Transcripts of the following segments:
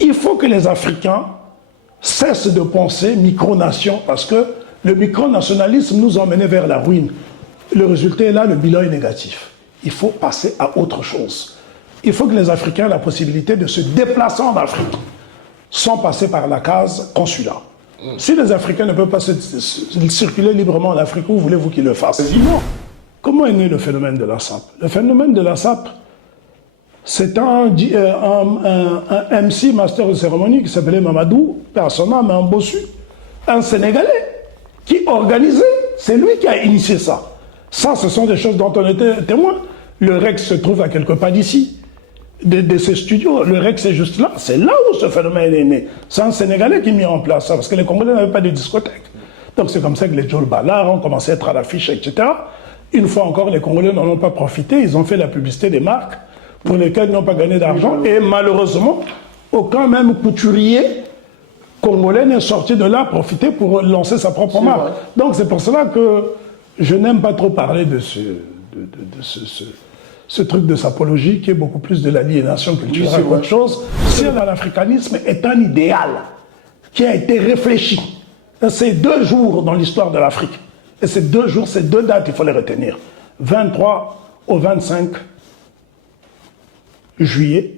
Il faut que les Africains cessent de penser micronation parce que le micronationalisme nous a emmenés vers la ruine. Le résultat est là, le bilan est négatif. Il faut passer à autre chose. Il faut que les Africains aient la possibilité de se déplacer en Afrique sans passer par la case consulat. Si les Africains ne peuvent pas circuler librement en Afrique, où voulez-vous qu'ils le fassent? Sinon, comment est né le phénomène de la SAP? Le phénomène de la SAP, c'est un MC, master de cérémonie, qui s'appelait Mamadou, personnel, mais un bossu, un Sénégalais, qui organisait, c'est lui qui a initié ça. Ça, ce sont des choses dont on était témoin. Le Rex se trouve à quelques pas d'ici, de ces studios. Le Rex est juste là. C'est là où ce phénomène est né. C'est un Sénégalais qui a mis en place ça, parce que les Congolais n'avaient pas de discothèque. Donc c'est comme ça que les Joel Ballard ont commencé à être à l'affiche, etc. Une fois encore, les Congolais n'en ont pas profité. Ils ont fait la publicité des marques pour lesquelles ils n'ont pas gagné d'argent. Et malheureusement, aucun même couturier congolais n'est sorti de là profiter pour lancer sa propre marque. Vrai. Donc c'est pour cela que je n'aime pas trop parler de ce truc de sapologie qui est beaucoup plus de l'aliénation culturelle qu'autre chose. Si l'africanisme est un idéal qui a été réfléchi, c'est 2 jours dans l'histoire de l'Afrique. Et ces 2 jours, ces 2 dates, il faut les retenir. 23 au 25 juillet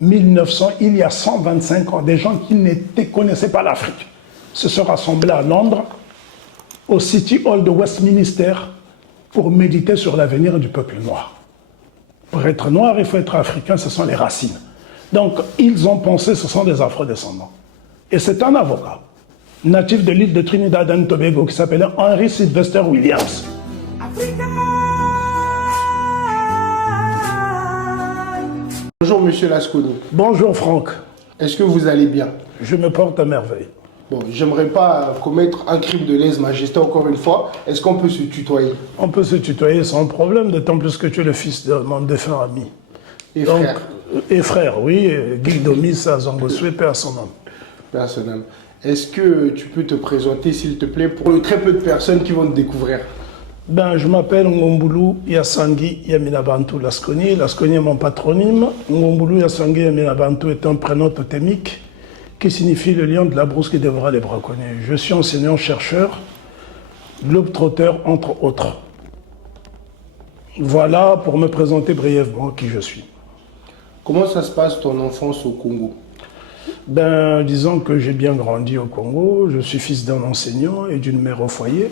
1900, il y a 125 ans, des gens qui ne connaissaient pas l'Afrique se sont rassemblés à Londres, au City Hall de Westminster, pour méditer sur l'avenir du peuple noir. Pour être noir, il faut être africain, ce sont les racines. Donc, ils ont pensé, ce sont des afro-descendants. Et c'est un avocat, natif de l'île de Trinidad and Tobago, qui s'appelait Henry Sylvester Williams. Bonjour Monsieur Lasconi. Bonjour Franck. Est-ce que vous allez bien? Je me porte à merveille. Bon, j'aimerais pas commettre un crime de lèse-majesté encore une fois. Est-ce qu'on peut se tutoyer? On peut se tutoyer sans problème, d'autant plus que tu es le fils de mon défunt ami. Et frère? Et frère, oui, Guy Domis à Zangosue, paix à son âme. Paix à son âme. Est-ce que tu peux te présenter, s'il te plaît, pour le très peu de personnes qui vont te découvrir? Ben, je m'appelle Ngombulu Yasangi Yaminabantu Lasconi. Lasconi est mon patronyme. Ngombulu Yasangi Yaminabantu est un prénom totémique qui signifie le lion de la brousse qui dévora les braconniers. Je suis enseignant-chercheur, globe-trotteur, entre autres. Voilà pour me présenter brièvement qui je suis. Comment ça se passe ton enfance au Congo? Ben, disons que j'ai bien grandi au Congo. Je suis fils d'un enseignant et d'une mère au foyer.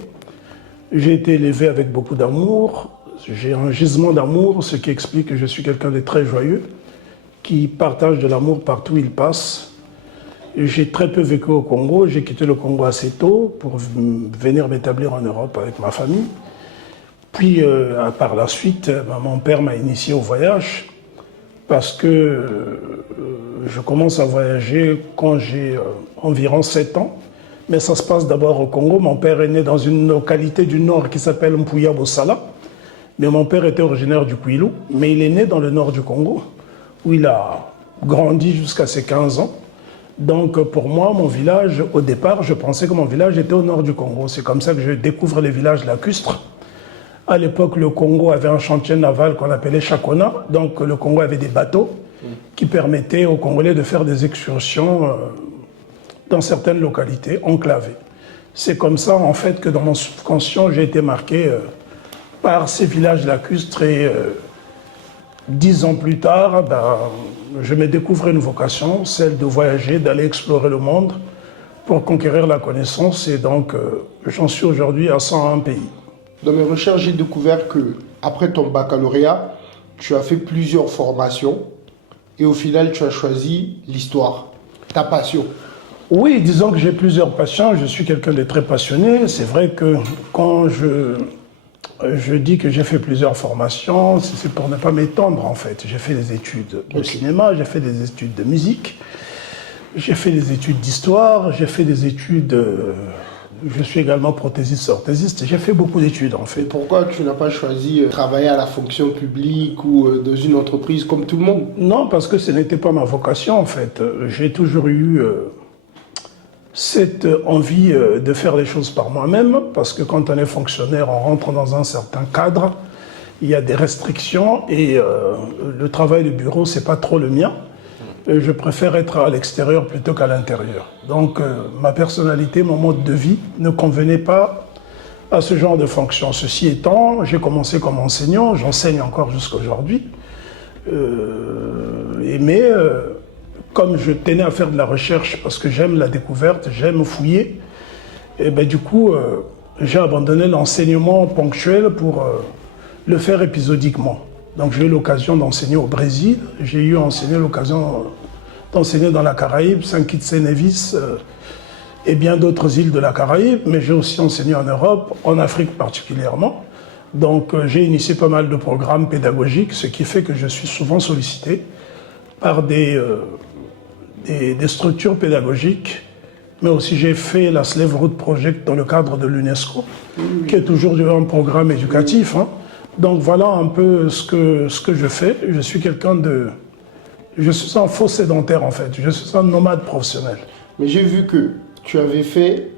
J'ai été élevé avec beaucoup d'amour. J'ai un gisement d'amour, ce qui explique que je suis quelqu'un de très joyeux, qui partage de l'amour partout où il passe. J'ai très peu vécu au Congo. J'ai quitté le Congo assez tôt pour venir m'établir en Europe avec ma famille. Puis, par la suite, mon père m'a initié au voyage parce que je commence à voyager quand j'ai environ 7 ans. Mais ça se passe d'abord au Congo. Mon père est né dans une localité du nord qui s'appelle Mpuya Bossala. Mais mon père était originaire du Kwilu. Mais il est né dans le nord du Congo, où il a grandi jusqu'à ses 15 ans. Donc pour moi, mon village, au départ, je pensais que mon village était au nord du Congo. C'est comme ça que je découvre les villages lacustres. À l'époque, le Congo avait un chantier naval qu'on appelait Chakona. Donc le Congo avait des bateaux qui permettaient aux Congolais de faire des excursions dans certaines localités enclavées. C'est comme ça, en fait, que dans mon subconscient, j'ai été marqué par ces villages lacustres et 10 ans plus tard, je me découvre une vocation, celle de voyager, d'aller explorer le monde pour conquérir la connaissance et donc j'en suis aujourd'hui à 101 pays. Dans mes recherches, j'ai découvert que après ton baccalauréat, tu as fait plusieurs formations et au final, tu as choisi l'histoire, ta passion. Oui, disons que j'ai plusieurs passions. Je suis quelqu'un de très passionné. C'est vrai que quand je dis que j'ai fait plusieurs formations, c'est pour ne pas m'étendre en fait. J'ai fait des études de cinéma, j'ai fait des études de musique, j'ai fait des études d'histoire, j'ai fait des études... je suis également prothésiste-orthésiste. J'ai fait beaucoup d'études en fait. Et pourquoi tu n'as pas choisi travailler à la fonction publique ou dans une entreprise comme tout le monde? Non, parce que ce n'était pas ma vocation en fait. J'ai toujours eu... cette envie de faire les choses par moi-même, parce que quand on est fonctionnaire, on rentre dans un certain cadre, il y a des restrictions et le travail de bureau, c'est pas trop le mien. Je préfère être à l'extérieur plutôt qu'à l'intérieur. Donc ma personnalité, mon mode de vie ne convenait pas à ce genre de fonction. Ceci étant, j'ai commencé comme enseignant, j'enseigne encore jusqu'à aujourd'hui. Mais comme je tenais à faire de la recherche parce que j'aime la découverte, j'aime fouiller, et ben, du coup, j'ai abandonné l'enseignement ponctuel pour le faire épisodiquement. Donc j'ai eu l'occasion d'enseigner au Brésil, j'ai eu l'occasion d'enseigner dans la Caraïbe, Saint Kitts et Nevis et bien d'autres îles de la Caraïbe, mais j'ai aussi enseigné en Europe, en Afrique particulièrement. Donc j'ai initié pas mal de programmes pédagogiques, ce qui fait que je suis souvent sollicité par des structures pédagogiques, mais aussi j'ai fait la Slave Root Project dans le cadre de l'UNESCO, qui est toujours un programme éducatif. Hein. Donc voilà un peu ce que je fais. Je suis je suis un faux sédentaire en fait, je suis un nomade professionnel. Mais j'ai vu que tu avais fait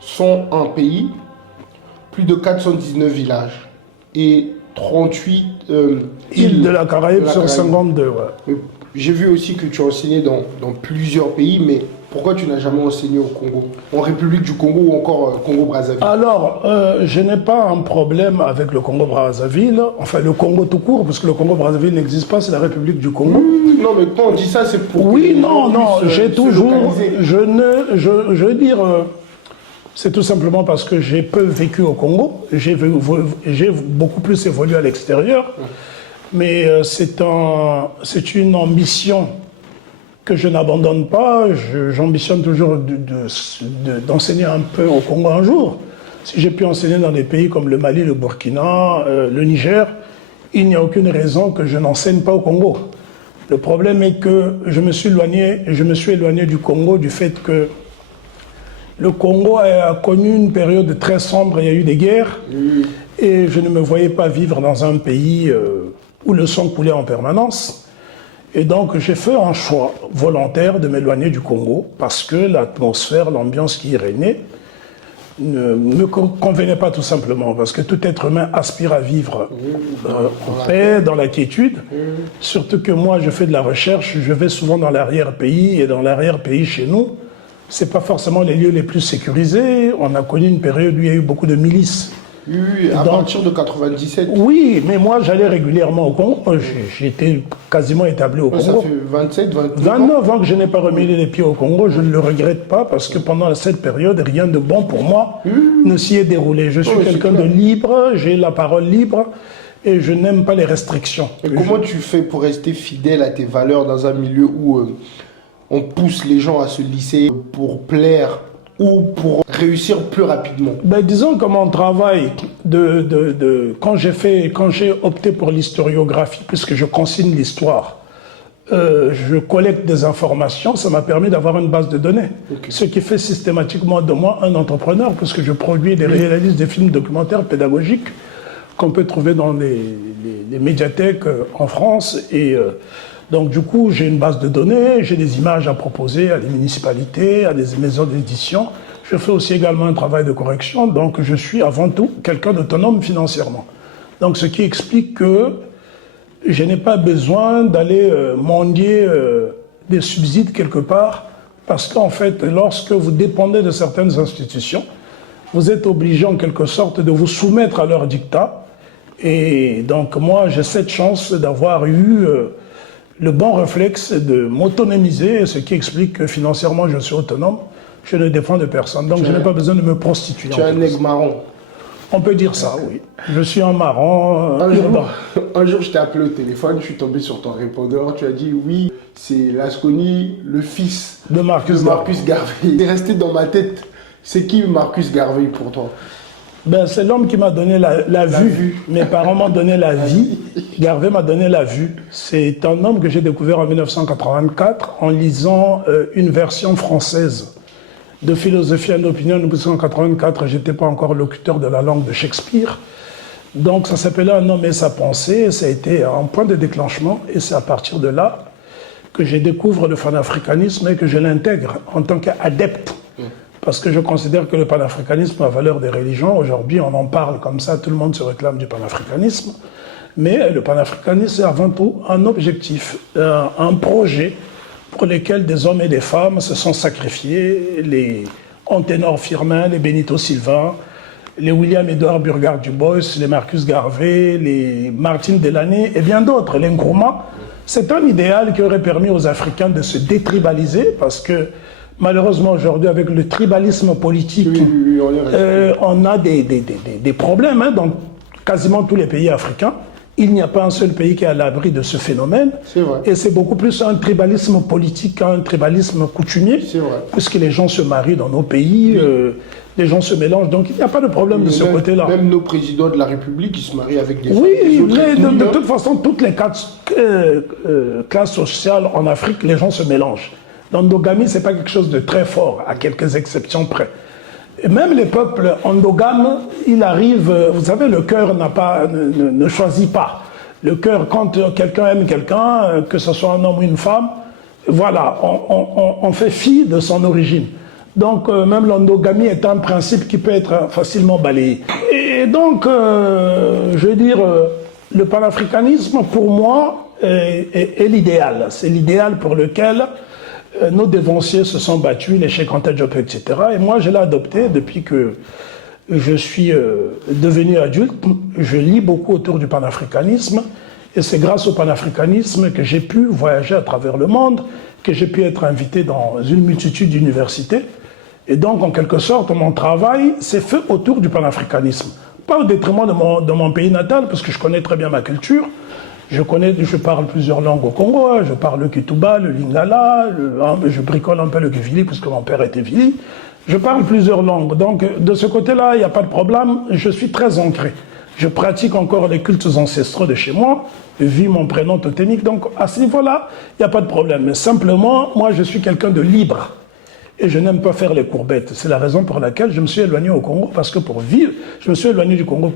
101 pays, plus de 419 villages et 38 îles de la Caraïbe sur 52. Ouais. J'ai vu aussi que tu as enseigné dans plusieurs pays, mais pourquoi tu n'as jamais enseigné au Congo, en République du Congo ou encore Congo-Brazzaville? Alors, je n'ai pas un problème avec le Congo-Brazzaville, enfin le Congo tout court, parce que le Congo-Brazzaville n'existe pas, c'est la République du Congo. Non, mais quand on dit ça, c'est pour... Oui, non, j'ai toujours... Je veux dire... c'est tout simplement parce que j'ai peu vécu au Congo, j'ai beaucoup plus évolué à l'extérieur, mais c'est une ambition que je n'abandonne pas. J'ambitionne toujours d'enseigner un peu au Congo un jour. Si j'ai pu enseigner dans des pays comme le Mali, le Burkina, le Niger, il n'y a aucune raison que je n'enseigne pas au Congo. Le problème est que je me suis éloigné du Congo du fait que le Congo a connu une période très sombre, il y a eu des guerres, et je ne me voyais pas vivre dans un pays où le sang coulait en permanence. Et donc j'ai fait un choix volontaire de m'éloigner du Congo parce que l'atmosphère, l'ambiance qui y régnait ne me convenait pas tout simplement. Parce que tout être humain aspire à vivre en paix, dans la quiétude. Surtout que moi je fais de la recherche, je vais souvent dans l'arrière-pays, et dans l'arrière-pays chez nous, c'est pas forcément les lieux les plus sécurisés. On a connu une période où il y a eu beaucoup de milices. Oui, à partir de 97. Oui, mais moi j'allais régulièrement au Congo. J'étais quasiment établi au Congo. Ça fait 27, 29 ans que je n'ai pas remis les pieds au Congo. Je ne le regrette pas parce que pendant cette période, rien de bon pour moi ne s'y est déroulé. Je suis quelqu'un de libre, j'ai la parole libre et je n'aime pas les restrictions. Et comment tu fais pour rester fidèle à tes valeurs dans un milieu où on pousse les gens à se lisser pour plaire ou pour réussir plus rapidement? Ben, disons que mon travail, quand j'ai opté pour l'historiographie, puisque je consigne l'histoire, je collecte des informations, ça m'a permis d'avoir une base de données. Okay. Ce qui fait systématiquement de moi un entrepreneur, puisque je produis et réalise des films documentaires pédagogiques qu'on peut trouver dans les médiathèques en France. Et donc du coup, j'ai une base de données, j'ai des images à proposer à des municipalités, à des maisons d'édition. Je fais aussi également un travail de correction, donc je suis avant tout quelqu'un d'autonome financièrement. Donc ce qui explique que je n'ai pas besoin d'aller mendier des subsides quelque part, parce qu'en fait, lorsque vous dépendez de certaines institutions, vous êtes obligé en quelque sorte de vous soumettre à leurs dictats. Et donc moi, j'ai cette chance d'avoir eu le bon réflexe de m'autonomiser, ce qui explique que financièrement je suis autonome, je ne dépends de personne, donc je n'ai pas besoin de me prostituer. Tu es un nègre marron. On peut dire ça, oui. Je suis un marron urbain. Un jour, je t'ai appelé au téléphone, je suis tombé sur ton répondeur, tu as dit oui, c'est Lasconi, le fils de Marcus Garvey. Il est resté dans ma tête. C'est qui Marcus Garvey pour toi? Ben, c'est l'homme qui m'a donné la vue. Mes parents m'ont donné la vie. Garvey m'a donné la vue. C'est un homme que j'ai découvert en 1984 en lisant une version française de Philosophie et d'opinion en 1984. Je n'étais pas encore locuteur de la langue de Shakespeare. Donc ça s'appelait Un homme et sa pensée. Ça a été un point de déclenchement. Et c'est à partir de là que je découvre le panafricanisme et que je l'intègre en tant qu'adepte. Parce que je considère que le panafricanisme a valeur des religions. Aujourd'hui, on en parle comme ça, tout le monde se réclame du panafricanisme. Mais le panafricanisme, c'est avant tout un objectif, un projet pour lequel des hommes et des femmes se sont sacrifiés, les Anténor Firmin, les Benito Silva, les William Edouard Burgard Dubois, les Marcus Garvey, les Martine Delaney et bien d'autres, les Nkrumah. C'est un idéal qui aurait permis aux Africains de se détribaliser parce que malheureusement aujourd'hui avec le tribalisme politique, on a des problèmes dans quasiment tous les pays africains. Il n'y a pas un seul pays qui est à l'abri de ce phénomène. C'est vrai. Et c'est beaucoup plus un tribalisme politique qu'un tribalisme coutumier. C'est vrai. Puisque les gens se marient dans nos pays, les gens se mélangent. Donc il n'y a pas de problème de ce côté-là. Même nos présidents de la République, ils se marient avec des Oui, des autres mais ethnies, de toute façon, toutes les classes sociales en Afrique, les gens se mélangent. L'endogamie, ce n'est pas quelque chose de très fort, à quelques exceptions près. Et même les peuples endogames, il arrive, vous savez, le cœur ne choisit pas. Le cœur, quand quelqu'un aime quelqu'un, que ce soit un homme ou une femme, voilà, on fait fi de son origine. Donc, même l'endogamie est un principe qui peut être facilement balayé. Et donc, je veux dire, le panafricanisme, pour moi, est l'idéal. C'est l'idéal pour lequel nos dévanciers se sont battus, les Cheikh Anta Diop, etc. Et moi, je l'ai adopté depuis que je suis devenu adulte. Je lis beaucoup autour du panafricanisme. Et c'est grâce au panafricanisme que j'ai pu voyager à travers le monde, que j'ai pu être invité dans une multitude d'universités. Et donc, en quelque sorte, mon travail s'est fait autour du panafricanisme. Pas au détriment de mon pays natal, parce que je connais très bien ma culture. Je parle plusieurs langues au Congo, je parle le Kituba, le Lingala, je bricole un peu le Kivili, puisque mon père était Vili. Je parle plusieurs langues, donc de ce côté-là, il n'y a pas de problème, je suis très ancré. Je pratique encore les cultes ancestraux de chez moi, je vis mon prénom totémique, donc à ce niveau-là, il n'y a pas de problème. Mais simplement, moi, je suis quelqu'un de libre. Et je n'aime pas faire les courbettes. C'est la raison pour laquelle je me suis éloigné au Congo, parce que pour vivre, je me suis éloigné du Congo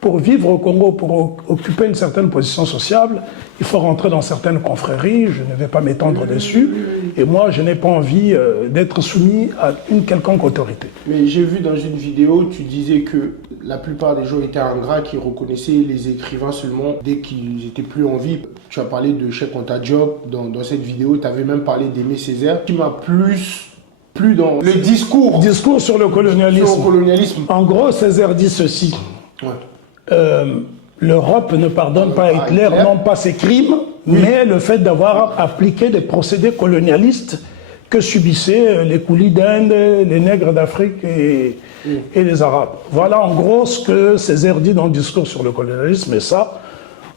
pour vivre au Congo, pour occuper une certaine position sociable, il faut rentrer dans certaines confréries, je ne vais pas m'étendre dessus, et moi je n'ai pas envie d'être soumis à une quelconque autorité. Mais j'ai vu dans une vidéo, tu disais que la plupart des gens étaient ingrats, qui reconnaissaient les écrivains seulement dès qu'ils n'étaient plus en vie. Tu as parlé de Cheikh Anta Diop dans cette vidéo, tu avais même parlé d'Aimé Césaire, qui m'a plus dans le discours. Discours sur le colonialisme. Sur le colonialisme. En gros, Césaire dit ceci. Ouais. L'Europe ne pardonne pas à Hitler, non pas ses crimes, mais le fait d'avoir appliqué des procédés colonialistes que subissaient les coulis d'Inde, les nègres d'Afrique et les Arabes. Voilà en gros ce que Césaire dit dans le discours sur le colonialisme, et ça,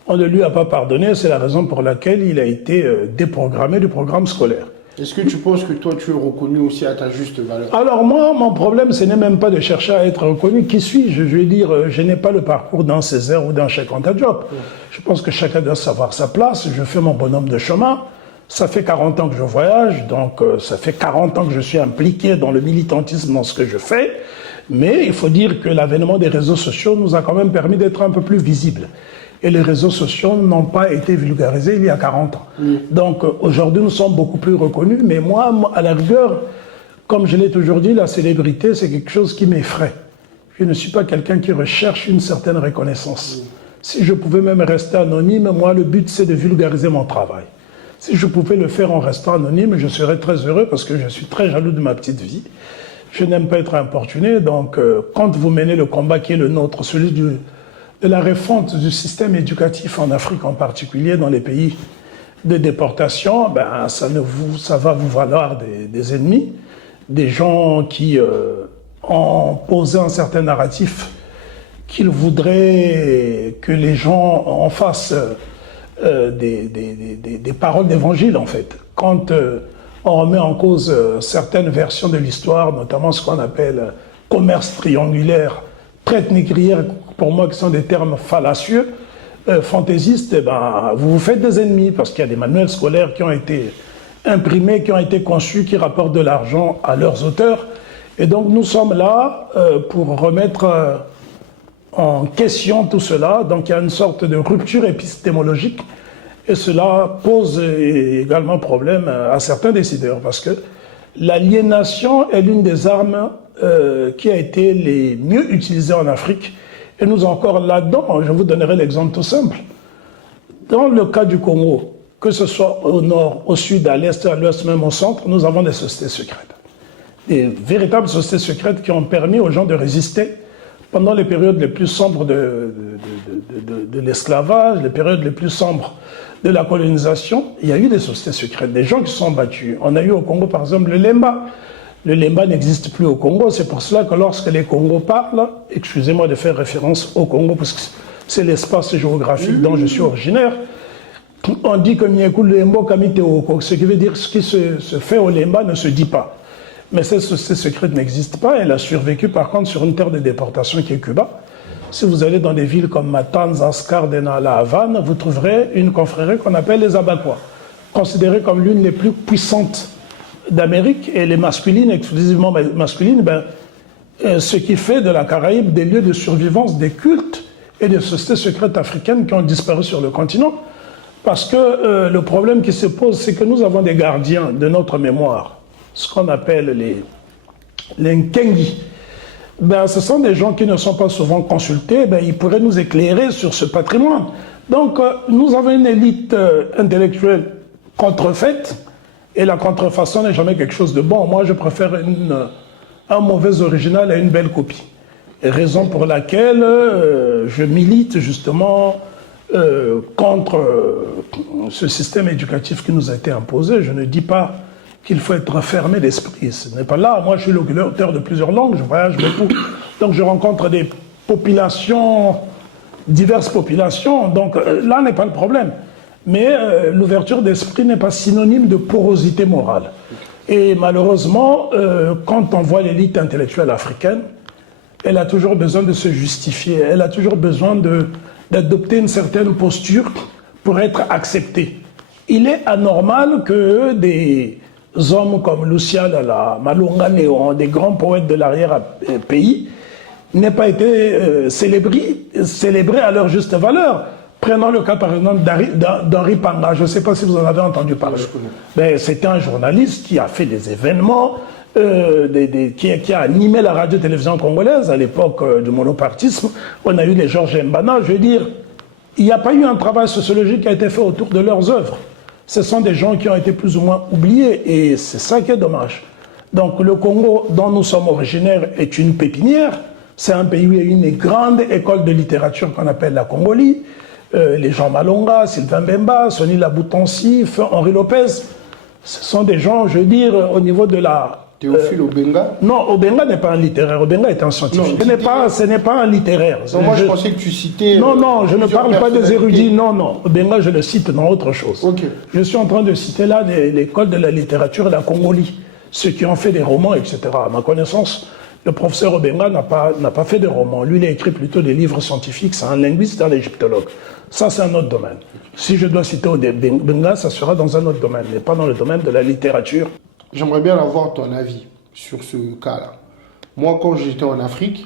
on ne lui a pas pardonné, c'est la raison pour laquelle il a été déprogrammé du programme scolaire. Est-ce que tu penses que toi, tu es reconnu aussi à ta juste valeur? Alors moi, mon problème, ce n'est même pas de chercher à être reconnu. Qui suis-je? Je veux dire, je n'ai pas le parcours d'un Césaire ou d'un Cheikh Anta Diop. Je pense que chacun doit savoir sa place. Je fais mon bonhomme de chemin. Ça fait 40 ans que je voyage, donc ça fait 40 ans que je suis impliqué dans le militantisme, dans ce que je fais. Mais il faut dire que l'avènement des réseaux sociaux nous a quand même permis d'être un peu plus visibles. Et les réseaux sociaux n'ont pas été vulgarisés il y a 40 ans. Donc aujourd'hui, nous sommes beaucoup plus reconnus. Mais moi, à la rigueur, comme je l'ai toujours dit, la célébrité, c'est quelque chose qui m'effraie. Je ne suis pas quelqu'un qui recherche une certaine reconnaissance. Si je pouvais même rester anonyme, moi, le but, c'est de vulgariser mon travail. Si je pouvais le faire en restant anonyme, je serais très heureux parce que je suis très jaloux de ma petite vie. Je n'aime pas être importuné. Donc, quand vous menez le combat qui est le nôtre, celui de la refonte du système éducatif en Afrique, en particulier dans les pays de déportation, ben, ça va vous valoir des ennemis, des gens qui ont posé un certain narratif qu'ils voudraient que les gens en fassent des paroles d'évangile, en fait. Quand on remet en cause certaines versions de l'histoire, notamment ce qu'on appelle commerce triangulaire, traite négrière, pour moi, qui sont des termes fallacieux, fantaisistes, eh ben, vous vous faites des ennemis, parce qu'il y a des manuels scolaires qui ont été imprimés, qui ont été conçus, qui rapportent de l'argent à leurs auteurs. Et donc, nous sommes là pour remettre en question tout cela. Donc, il y a une sorte de rupture épistémologique, et cela pose également problème à certains décideurs, parce que l'aliénation est l'une des armes qui a été les mieux utilisées en Afrique Et nous encore là-dedans, je vous donnerai l'exemple tout simple. Dans le cas du Congo, que ce soit au nord, au sud, à l'est, à l'ouest, même au centre, nous avons des sociétés secrètes. Des véritables sociétés secrètes qui ont permis aux gens de résister pendant les périodes les plus sombres de l'esclavage, les périodes les plus sombres de la colonisation. Il y a eu des sociétés secrètes, des gens qui se sont battus. On a eu au Congo, par exemple, le Lemba. Le Lemba n'existe plus au Congo. C'est pour cela que lorsque les Congos parlent, excusez-moi de faire référence au Congo, parce que c'est l'espace géographique dont je suis originaire, on dit que Miekou Lembo Kamite Oko, ce qui veut dire ce qui se fait au Lemba ne se dit pas. Mais cette société secrète n'existe pas. Elle a survécu par contre sur une terre de déportation qui est Cuba. Si vous allez dans des villes comme Matanzas, Cardena, La Havane, vous trouverez une confrérie qu'on appelle les Abaquois, considérée comme l'une des plus puissantes d'Amérique, et les masculines, exclusivement masculines, ce qui fait de la Caraïbe des lieux de survivance des cultes et des sociétés secrètes africaines qui ont disparu sur le continent. Parce que le problème qui se pose, c'est que nous avons des gardiens de notre mémoire, ce qu'on appelle les Nkengi. Ce sont des gens qui ne sont pas souvent consultés, ils pourraient nous éclairer sur ce patrimoine. Donc nous avons une élite intellectuelle contrefaite, et la contrefaçon n'est jamais quelque chose de bon. Moi, je préfère un mauvais original à une belle copie. Et raison pour laquelle je milite justement contre ce système éducatif qui nous a été imposé. Je ne dis pas qu'il faut être fermé d'esprit. Ce n'est pas là. Moi, je suis l'auteur de plusieurs langues, je voyage beaucoup. Donc, je rencontre des populations, diverses populations. Donc, là n'est pas le problème. Mais l'ouverture d'esprit n'est pas synonyme de porosité morale. Et malheureusement, quand on voit l'élite intellectuelle africaine, elle a toujours besoin de se justifier. Elle a toujours besoin d'adopter une certaine posture pour être acceptée. Il est anormal que des hommes comme Lucia Lala, Malunga Néon, des grands poètes de l'arrière-pays, n'aient pas été célébrés à leur juste valeur. Prenons le cas par exemple d'Henri Panga, je ne sais pas si vous en avez entendu parler. C'était un journaliste qui a fait des événements, qui a animé la radio-télévision congolaise à l'époque du monopartisme. On a eu les Georges Mbana, je veux dire, il n'y a pas eu un travail sociologique qui a été fait autour de leurs œuvres. Ce sont des gens qui ont été plus ou moins oubliés, et c'est ça qui est dommage. Donc le Congo dont nous sommes originaires est une pépinière. C'est un pays où il y a une grande école de littérature qu'on appelle la Congolie. Les Jean Malonga, Sylvain Bemba, Sonny Laboutansi, Henri Lopez, ce sont des gens, je veux dire, au niveau de la... Théophile Obenga? Non, Obenga n'est pas un littéraire, Obenga est un scientifique. Ce n'est pas un littéraire. Non, moi je pensais que tu citais... Non, je ne parle pas des érudits, non. Obenga, je le cite dans autre chose. Okay. Je suis en train de citer là l'école de la littérature et la Congolie, ceux qui ont fait des romans, etc. À ma connaissance, le professeur Obenga n'a pas fait de romans. Lui, il a écrit plutôt des livres scientifiques. C'est un linguiste, un égyptologue. Ça, c'est un autre domaine. Si je dois citer Obenga, ça sera dans un autre domaine, mais pas dans le domaine de la littérature. J'aimerais bien avoir ton avis sur ce cas-là. Moi, quand j'étais en Afrique,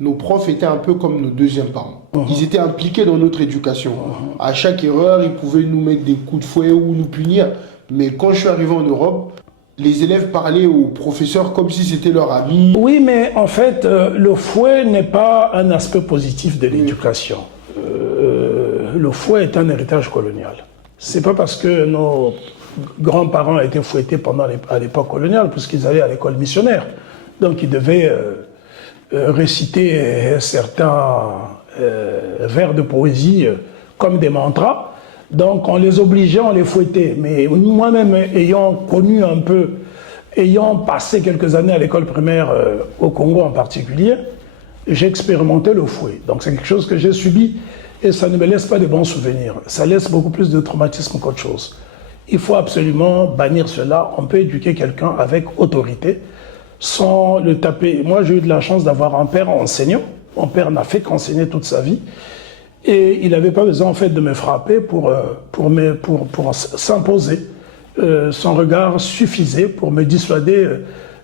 nos profs étaient un peu comme nos deuxièmes parents. Ils étaient impliqués dans notre éducation. À chaque erreur, ils pouvaient nous mettre des coups de fouet ou nous punir. Mais quand je suis arrivé en Europe, les élèves parlaient aux professeurs comme si c'était leur ami. Oui, mais en fait, le fouet n'est pas un aspect positif de l'éducation. Le fouet est un héritage colonial. C'est pas parce que nos grands-parents ont été fouettés à l'époque coloniale, puisqu'ils allaient à l'école missionnaire. Donc ils devaient réciter certains vers de poésie comme des mantras. Donc on les obligeait, on les fouettait. Mais moi-même, ayant connu un peu, ayant passé quelques années à l'école primaire au Congo en particulier, j'ai expérimenté le fouet. Donc c'est quelque chose que j'ai subi et ça ne me laisse pas de bons souvenirs. Ça laisse beaucoup plus de traumatisme qu'autre chose. Il faut absolument bannir cela. On peut éduquer quelqu'un avec autorité sans le taper. Moi, j'ai eu de la chance d'avoir un père enseignant. Mon père n'a fait qu'enseigner toute sa vie. Et il n'avait pas besoin en fait de me frapper pour s'imposer. Son regard suffisait pour me dissuader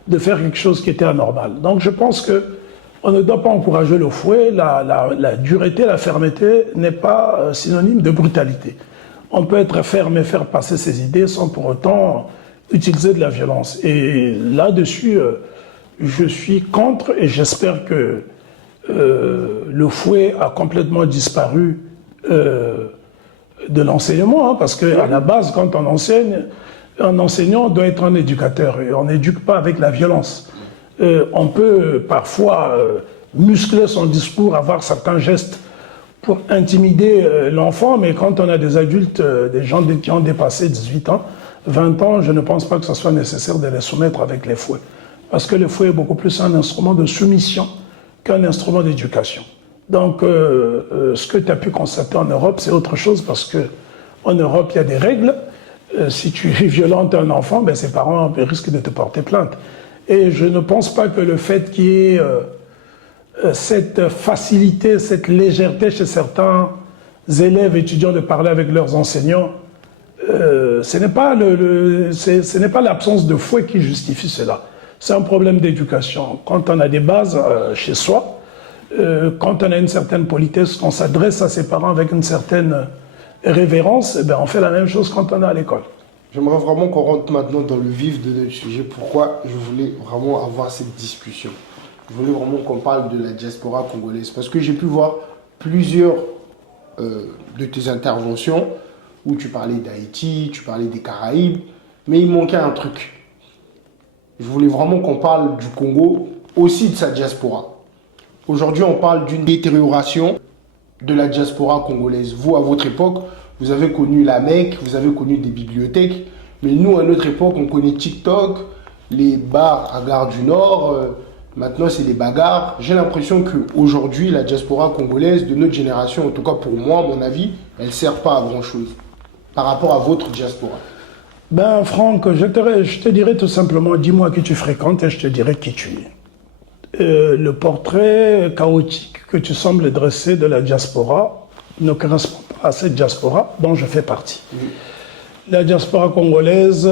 de faire quelque chose qui était anormal. Donc je pense qu'on ne doit pas encourager le fouet. La dureté, la fermeté n'est pas synonyme de brutalité. On peut être ferme et faire passer ses idées sans pour autant utiliser de la violence. Et là-dessus, je suis contre et j'espère que le fouet a complètement disparu de l'enseignement, hein, parce qu'à la base, quand on enseigne, un enseignant doit être un éducateur, et on n'éduque pas avec la violence. On peut parfois muscler son discours, avoir certains gestes pour intimider l'enfant, mais quand on a des adultes, des gens qui ont dépassé 18 ans, 20 ans, je ne pense pas que ce soit nécessaire de les soumettre avec les fouets. Parce que le fouet est beaucoup plus un instrument de soumission qu'un instrument d'éducation. Donc, ce que tu as pu constater en Europe, c'est autre chose, parce qu'en Europe, il y a des règles. Si tu violentes un enfant, ben, ses parents risquent de te porter plainte. Et je ne pense pas que le fait qu'il y ait cette facilité, cette légèreté chez certains élèves, étudiants de parler avec leurs enseignants, ce n'est pas l'absence de fouet qui justifie cela. C'est un problème d'éducation. Quand on a des bases chez soi, quand on a une certaine politesse, qu'on s'adresse à ses parents avec une certaine révérence, eh bien, on fait la même chose quand on est à l'école. J'aimerais vraiment qu'on rentre maintenant dans le vif de notre sujet. Pourquoi je voulais vraiment avoir cette discussion? Je voulais vraiment qu'on parle de la diaspora congolaise. Parce que j'ai pu voir plusieurs de tes interventions où tu parlais d'Haïti, tu parlais des Caraïbes, mais il manquait un truc. Je voulais vraiment qu'on parle du Congo, aussi de sa diaspora. Aujourd'hui, on parle d'une détérioration de la diaspora congolaise. Vous, à votre époque, vous avez connu la Mecque, vous avez connu des bibliothèques, mais nous, à notre époque, on connaît TikTok, les bars à Gare du Nord, maintenant c'est des bagarres. J'ai l'impression qu'aujourd'hui, la diaspora congolaise de notre génération, en tout cas pour moi, à mon avis, elle ne sert pas à grand-chose par rapport à votre diaspora. Ben Franck, je te dirais tout simplement, dis-moi qui tu fréquentes et je te dirai qui tu es. Le portrait chaotique que tu sembles dresser de la diaspora ne correspond pas à cette diaspora dont je fais partie. La diaspora congolaise,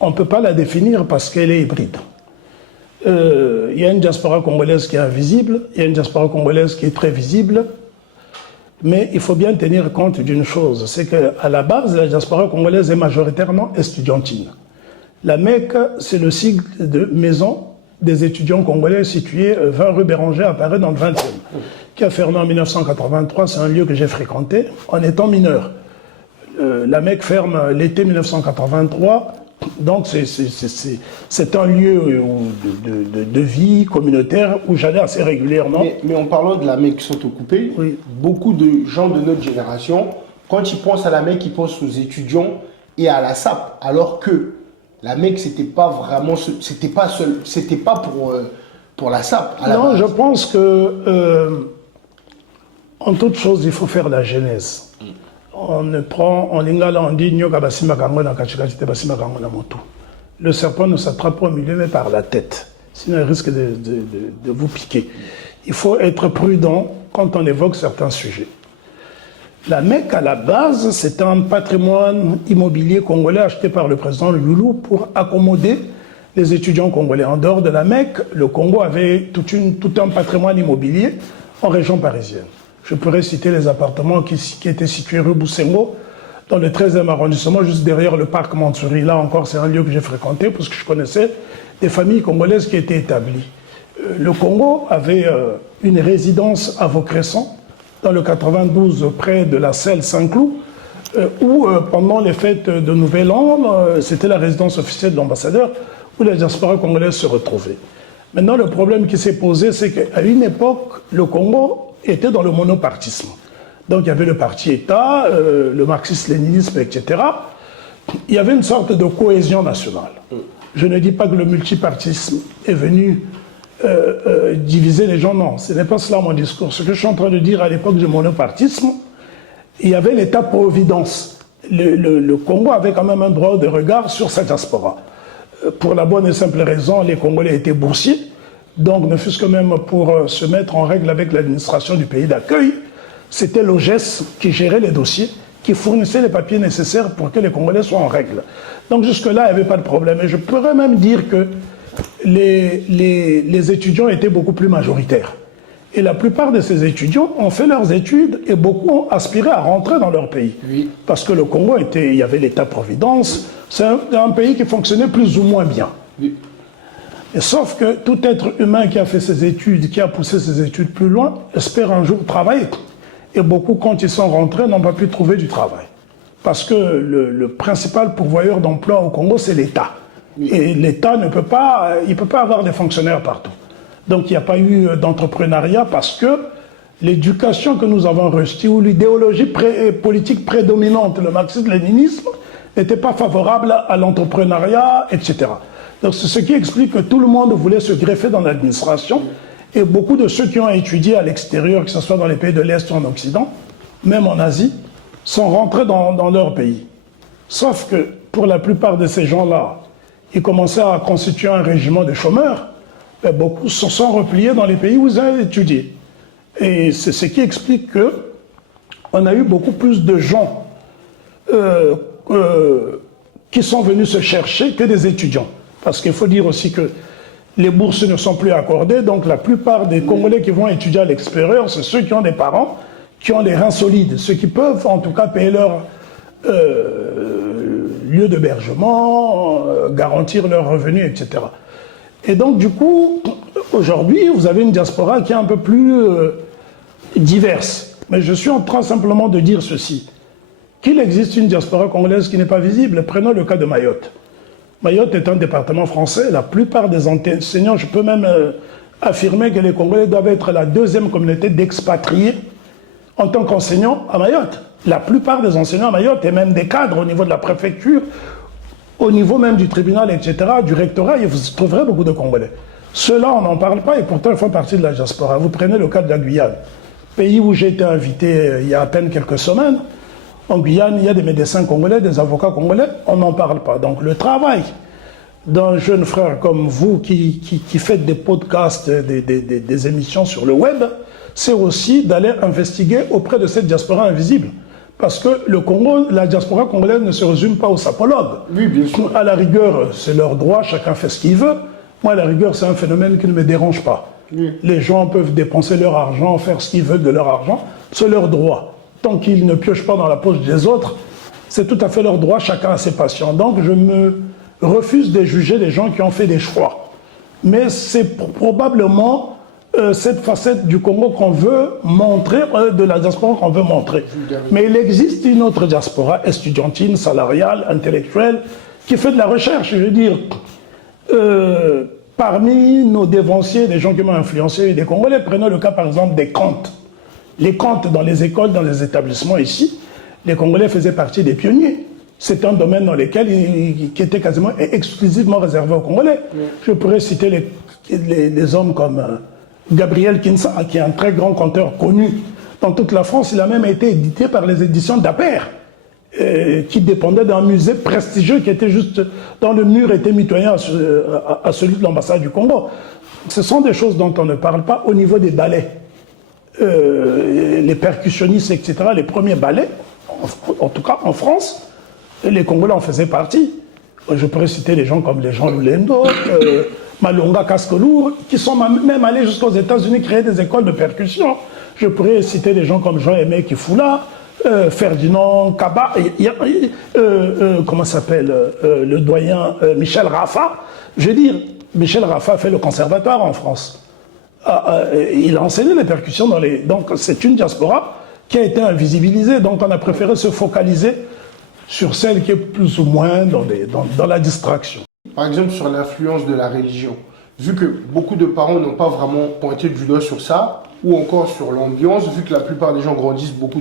on ne peut pas la définir parce qu'elle est hybride. Il y a une diaspora congolaise qui est invisible, il y a une diaspora congolaise qui est très visible, mais il faut bien tenir compte d'une chose, c'est qu'à la base, la diaspora congolaise est majoritairement estudiantine. La Mecque, c'est le sigle de maison des étudiants congolais situé 20 rue Béranger à Paris dans le 20e, qui a fermé en 1983. C'est un lieu que j'ai fréquenté en étant mineur. La Mecque ferme l'été 1983, donc c'est un lieu de vie communautaire où j'allais assez régulièrement. Mais en parlant de la Mecque sans te couper, oui, beaucoup de gens de notre génération, quand ils pensent à la Mecque, ils pensent aux étudiants et à la SAP, alors que la Mecque, c'était pas vraiment, c'était pas pour la SAP. Non, je pense que en toute chose, il faut faire la genèse. On lingala, on dit le serpent ne s'attrape pas au milieu, mais par la tête. Sinon, il risque de vous piquer. Il faut être prudent quand on évoque certains sujets. La Mecque, à la base, c'est un patrimoine immobilier congolais acheté par le président Loulou pour accommoder les étudiants congolais. En dehors de la Mecque, le Congo avait tout un patrimoine immobilier en région parisienne. Je pourrais citer les appartements qui étaient situés rue Boussengo, dans le 13e arrondissement, juste derrière le parc Mansouri. Là encore, c'est un lieu que j'ai fréquenté parce que je connaissais des familles congolaises qui étaient établies. Le Congo avait une résidence à Vaucresson, dans le 92, près de la Selle Saint-Cloud, où pendant les fêtes de Nouvel An, c'était la résidence officielle de l'ambassadeur, où la diaspora congolaise se retrouvait. Maintenant, le problème qui s'est posé, c'est qu'à une époque, le Congo était dans le monopartisme. Donc il y avait le parti État, le marxisme-léninisme, etc. Il y avait une sorte de cohésion nationale. Je ne dis pas que le multipartisme est venu diviser les gens, non, ce n'est pas cela mon discours. Ce que je suis en train de dire, à l'époque du monopartisme, il y avait l'État-providence. Le Congo avait quand même un droit de regard sur cette diaspora. Pour la bonne et simple raison, les Congolais étaient boursiers, donc ne fût-ce que même pour se mettre en règle avec l'administration du pays d'accueil, c'était l'OGES qui gérait les dossiers, qui fournissait les papiers nécessaires pour que les Congolais soient en règle. Donc jusque-là, il n'y avait pas de problème. Et je pourrais même dire que les étudiants étaient beaucoup plus majoritaires. Et la plupart de ces étudiants ont fait leurs études et beaucoup ont aspiré à rentrer dans leur pays. Oui. Parce que le Congo, il y avait l'État-providence, c'est un pays qui fonctionnait plus ou moins bien. Oui. Et sauf que tout être humain qui a fait ses études, qui a poussé ses études plus loin, espère un jour travailler. Et beaucoup, quand ils sont rentrés, n'ont pas pu trouver du travail. Parce que le principal pourvoyeur d'emploi au Congo, c'est l'État. Et l'État ne peut pas, il peut pas avoir des fonctionnaires partout. Donc il n'y a pas eu d'entrepreneuriat parce que l'éducation que nous avons reçue, ou l'idéologie politique prédominante, le marxisme-léninisme, n'était pas favorable à l'entrepreneuriat, etc. Donc c'est ce qui explique que tout le monde voulait se greffer dans l'administration. Et beaucoup de ceux qui ont étudié à l'extérieur, que ce soit dans les pays de l'Est ou en Occident, même en Asie, sont rentrés dans leur pays. Sauf que pour la plupart de ces gens-là, ils commençaient à constituer un régiment de chômeurs. Et beaucoup se sont repliés dans les pays où ils ont étudié. Et c'est ce qui explique qu'on a eu beaucoup plus de gens qui sont venus se chercher que des étudiants. Parce qu'il faut dire aussi que les bourses ne sont plus accordées, donc la plupart des Congolais qui vont étudier à l'extérieur, c'est ceux qui ont des parents, qui ont les reins solides, ceux qui peuvent en tout cas payer leur lieu d'hébergement, garantir leurs revenus, etc. Et donc du coup, aujourd'hui, vous avez une diaspora qui est un peu plus diverse. Mais je suis en train simplement de dire ceci, qu'il existe une diaspora congolaise qui n'est pas visible. Prenons le cas de Mayotte. Mayotte est un département français. La plupart des enseignants, je peux même affirmer que les Congolais doivent être la deuxième communauté d'expatriés en tant qu'enseignants à Mayotte. La plupart des enseignants à Mayotte, et même des cadres au niveau de la préfecture, au niveau même du tribunal, etc., du rectorat, vous trouverez beaucoup de Congolais. Ceux-là, on n'en parle pas et pourtant ils font partie de la diaspora. Vous prenez le cas de la Guyane, pays où j'ai été invité il y a à peine quelques semaines. En Guyane, il y a des médecins congolais, des avocats congolais, on n'en parle pas. Donc le travail d'un jeune frère comme vous qui faites des podcasts, des émissions sur le web, c'est aussi d'aller investiguer auprès de cette diaspora invisible. Parce que le Congo, la diaspora congolaise ne se résume pas aux sapologues. Oui, bien sûr. À la rigueur, c'est leur droit, chacun fait ce qu'il veut. Moi, à la rigueur, c'est un phénomène qui ne me dérange pas. Oui. Les gens peuvent dépenser leur argent, faire ce qu'ils veulent de leur argent, c'est leur droit. Tant qu'ils ne piochent pas dans la poche des autres, c'est tout à fait leur droit, chacun a ses passions. Donc je me refuse de juger des gens qui ont fait des choix. Mais c'est probablement cette facette du Congo qu'on veut montrer, de la diaspora qu'on veut montrer. Mais il existe une autre diaspora, estudiantine, salariale, intellectuelle, qui fait de la recherche. Je veux dire, parmi nos dévanciers, des gens qui m'ont influencé, des Congolais, prenons le cas par exemple des Kantes. Les Kantes dans les écoles, dans les établissements ici, les Congolais faisaient partie des pionniers. C'est un domaine dans lequel qui était quasiment exclusivement réservé aux Congolais. Oui. Je pourrais citer les hommes comme Gabriel Kinsa, qui est un très grand conteur connu dans toute la France. Il a même été édité par les éditions d'Aper, qui dépendait d'un musée prestigieux qui était juste dans le mur, était mitoyen à celui de l'ambassade du Congo. Ce sont des choses dont on ne parle pas au niveau des ballets. Les percussionnistes, etc., les premiers ballets, en tout cas en France, les Congolais en faisaient partie. Je pourrais citer des gens comme les Jean Lulendo, Malonga Kaskelour, qui sont même allés jusqu'aux États-Unis créer des écoles de percussion. Je pourrais citer des gens comme Jean-Aimé Kifula, Ferdinand Kaba, comment s'appelle, le doyen Michel Raffa. Je veux dire, Michel Raffa fait le conservatoire en France. Il a enseigné les percussions dans les... Donc c'est une diaspora qui a été invisibilisée, donc on a préféré se focaliser sur celle qui est plus ou moins dans la distraction. Par exemple, sur l'influence de la religion, vu que beaucoup de parents n'ont pas vraiment pointé du doigt sur ça, ou encore sur l'ambiance, vu que la plupart des gens grandissent beaucoup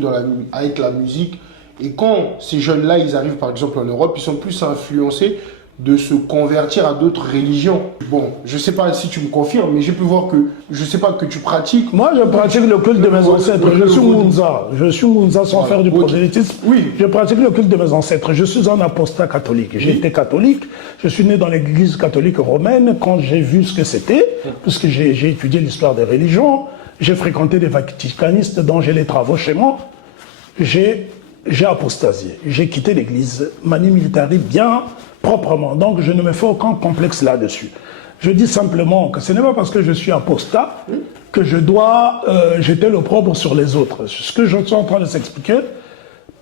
avec la musique, et quand ces jeunes-là, ils arrivent par exemple en Europe, ils sont plus influencés de se convertir à d'autres religions. Bon, je sais pas si tu me confirmes, mais j'ai pu voir que, je sais pas, que tu pratiques. Moi, je pratique le culte de mes ancêtres. Je suis Mounza. Je suis Mounza sans faire du prosélytisme. Oui. Je pratique le culte de mes ancêtres. Je suis un apostat catholique. J'ai été catholique. Je suis né dans l'église catholique romaine quand j'ai vu ce que c'était, puisque j'ai étudié l'histoire des religions. J'ai fréquenté des vaticanistes dont j'ai les travaux chez moi. J'ai apostasié. J'ai quitté l'église mani militari bien proprement. Donc je ne me fais aucun complexe là-dessus. Je dis simplement que ce n'est pas parce que je suis apostat que je dois jeter l'opprobre sur les autres. Ce que je suis en train de s'expliquer,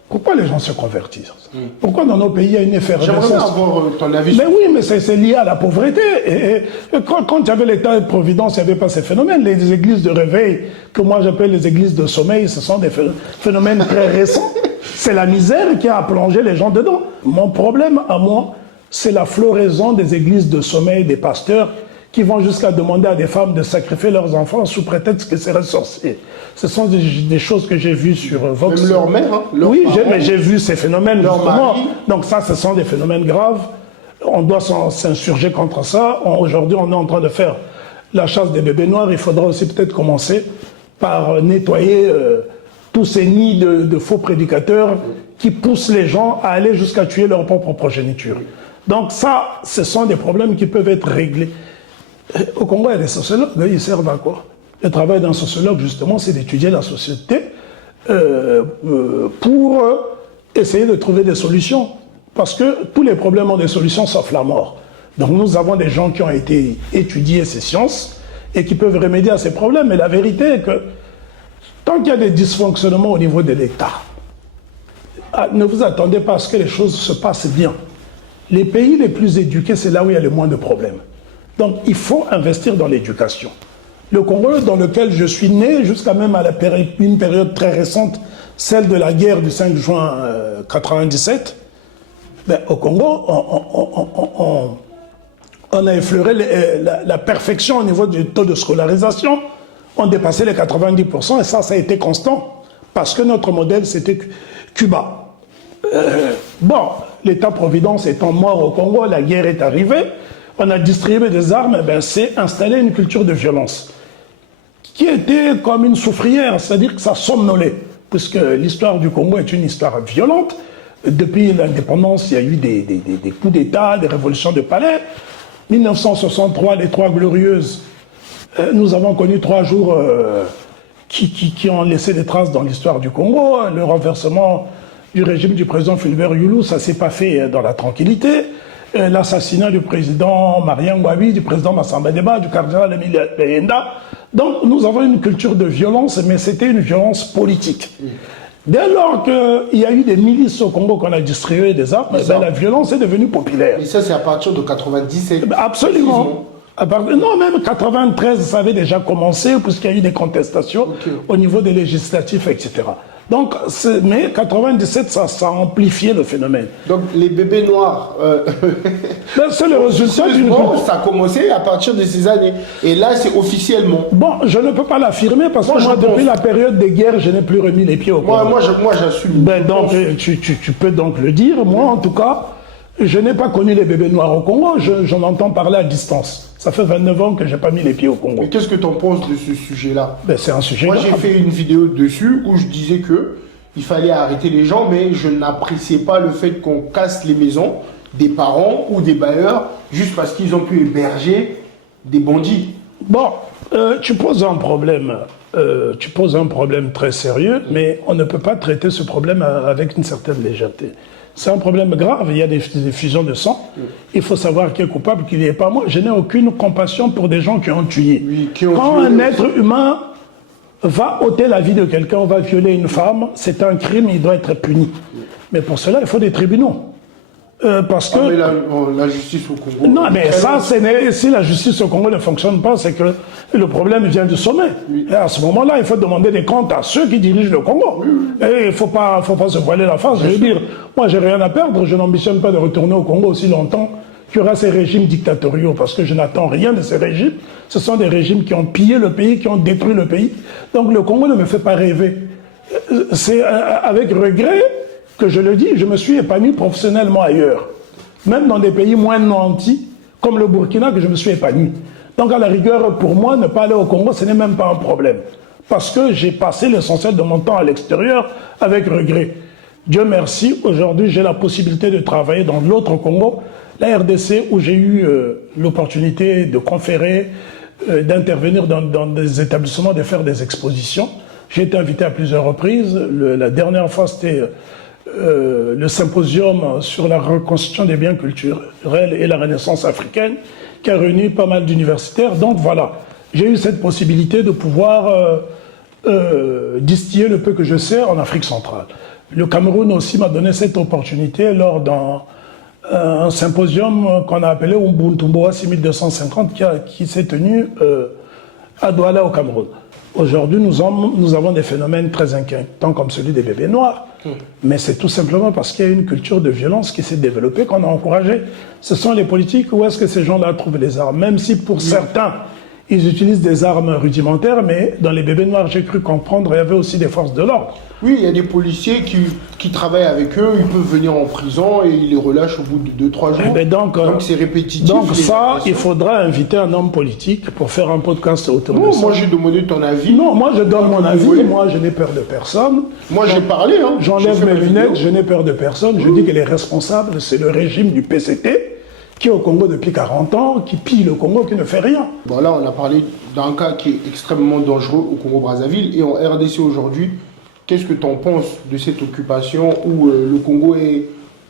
Pourquoi les gens se convertissent? Pourquoi dans nos pays il y a une effervescence? J'aimerais avoir ton avis. Mais oui, mais c'est lié à la pauvreté. Et quand il y avait l'état de providence, il n'y avait pas ces phénomènes. Les églises de réveil, que moi j'appelle les églises de sommeil, ce sont des phénomènes très récents. C'est la misère qui a plongé les gens dedans. Mon problème à moi, c'est la floraison des églises de sommeil, des pasteurs qui vont jusqu'à demander à des femmes de sacrifier leurs enfants sous prétexte que c'est sorcier. Ce sont des choses que j'ai vues sur Vox. Même leur mère, hein, oui, mais j'ai vu ces phénomènes justement. Donc ça, ce sont des phénomènes graves. On doit s'insurger contre ça. Aujourd'hui, on est en train de faire la chasse des bébés noirs. Il faudra aussi peut-être commencer par nettoyer tous ces nids de faux prédicateurs qui poussent les gens à aller jusqu'à tuer leur propre progéniture. Donc ça, ce sont des problèmes qui peuvent être réglés. Au Congo, il y a des sociologues, ils servent à quoi? Le travail d'un sociologue, justement, c'est d'étudier la société pour essayer de trouver des solutions. Parce que tous les problèmes ont des solutions sauf la mort. Donc nous avons des gens qui ont été étudiés ces sciences et qui peuvent remédier à ces problèmes. Mais la vérité est que tant qu'il y a des dysfonctionnements au niveau de l'État, ne vous attendez pas à ce que les choses se passent bien. Les pays les plus éduqués, c'est là où il y a le moins de problèmes. Donc il faut investir dans l'éducation. Le Congo, dans lequel je suis né, jusqu'à même à une période très récente, celle de la guerre du 5 juin 1997, ben, au Congo, on a effleuré la perfection au niveau du taux de scolarisation. On dépassait les 90% et ça a été constant. Parce que notre modèle, c'était Cuba. Bon, l'État-providence étant mort au Congo, la guerre est arrivée, on a distribué des armes, ben, c'est installer une culture de violence qui était comme une soufrière, c'est-à-dire que ça somnolait, puisque l'histoire du Congo est une histoire violente. Depuis l'indépendance, il y a eu des coups d'État, des révolutions de palais. 1963, les Trois Glorieuses, nous avons connu 3 jours qui ont laissé des traces dans l'histoire du Congo. Le renversement du régime du président Fulbert Yulu, ça ne s'est pas fait dans la tranquillité. L'assassinat du président Marien Ngouabi, du président Massamba Deba, du cardinal Emile Beyenda. Donc nous avons une culture de violence, mais c'était une violence politique. Dès lors qu'il y a eu des milices au Congo qu'on a distribué des armes, ben, la violence est devenue populaire. Et ça, c'est à partir de 97. Absolument. Non, même 93, ça avait déjà commencé, puisqu'il y a eu des contestations au niveau des législatifs, etc. Donc, mais 97, ça a amplifié le phénomène. Donc, les bébés noirs... Ben, c'est le résultat d'une... Ça a commencé à partir de ces années. Et là, c'est officiellement. Bon, je ne peux pas l'affirmer, parce que moi, depuis la période des guerres, je n'ai plus remis les pieds au Congo. Moi, j'assume. Ben, donc, tu peux donc le dire. Moi, en tout cas, je n'ai pas connu les bébés noirs au Congo. J'en entends parler à distance. Ça fait 29 ans que je n'ai pas mis les pieds au Congo. Mais qu'est-ce que tu en penses de ce sujet-là? Ben, c'est un sujet grave. Moi, j'ai fait une vidéo dessus où je disais que il fallait arrêter les gens, mais je n'appréciais pas le fait qu'on casse les maisons des parents ou des bailleurs juste parce qu'ils ont pu héberger des bandits. Bon, tu poses un problème très sérieux, mais on ne peut pas traiter ce problème avec une certaine légèreté. C'est un problème grave, il y a des fusions de sang. Il faut savoir qui est coupable, qui n'est pas. Moi, je n'ai aucune compassion pour des gens qui ont tué. Oui, Quand un être humain va ôter la vie de quelqu'un, va violer une femme, c'est un crime, il doit être puni. Mais pour cela, il faut des tribunaux. Parce que... mais la justice au Congo... Non, mais ça, si la justice au Congo ne fonctionne pas, c'est que le problème vient du sommet. Oui. Et à ce moment-là, il faut demander des comptes à ceux qui dirigent le Congo. Oui. Et il ne faut pas se voiler la face. Je veux dire, moi, j'ai rien à perdre. Je n'ambitionne pas de retourner au Congo aussi longtemps qu'il y aura ces régimes dictatoriaux, parce que je n'attends rien de ces régimes. Ce sont des régimes qui ont pillé le pays, qui ont détruit le pays. Donc le Congo ne me fait pas rêver. C'est avec regret que je le dis, je me suis épanoui professionnellement ailleurs. Même dans des pays moins nantis, comme le Burkina, que je me suis épanoui. Donc à la rigueur, pour moi, ne pas aller au Congo, ce n'est même pas un problème. Parce que j'ai passé l'essentiel de mon temps à l'extérieur avec regret. Dieu merci, aujourd'hui j'ai la possibilité de travailler dans l'autre Congo, la RDC, où j'ai eu l'opportunité de conférer, d'intervenir dans des établissements, de faire des expositions. J'ai été invité à plusieurs reprises. La dernière fois, c'était le symposium sur la reconstitution des biens culturels et la Renaissance africaine, qui a réuni pas mal d'universitaires. Donc voilà, j'ai eu cette possibilité de pouvoir distiller le peu que je sais en Afrique centrale. Le Cameroun aussi m'a donné cette opportunité lors d'un symposium qu'on a appelé Ubuntu Boasi 1250 qui s'est tenu à Douala au Cameroun. Aujourd'hui, nous avons des phénomènes très inquiétants comme celui des bébés noirs. Mais c'est tout simplement parce qu'il y a une culture de violence qui s'est développée qu'on a encouragé. Ce sont les politiques. Où est-ce que ces gens-là trouvent les armes? Même si pour certains, ils utilisent des armes rudimentaires, mais dans les bébés noirs, j'ai cru comprendre, il y avait aussi des forces de l'ordre. Oui, il y a des policiers qui travaillent avec eux, ils peuvent venir en prison et ils les relâchent au bout de 2-3 jours. Donc c'est répétitif. Donc ça, il faudra inviter un homme politique pour faire un podcast autour de ça. Moi, j'ai demandé ton avis. Non, moi, je donne mon avis. Moi, je n'ai peur de personne. Moi, j'ai parlé. Hein. J'enlève mes lunettes, je n'ai peur de personne. Je dis que les responsables, c'est le régime du PCT, qui est au Congo depuis 40 ans, qui pille le Congo, qui ne fait rien. Bon, là, on a parlé d'un cas qui est extrêmement dangereux au Congo-Brazzaville. Et en RDC aujourd'hui, qu'est-ce que tu en penses de cette occupation où le Congo est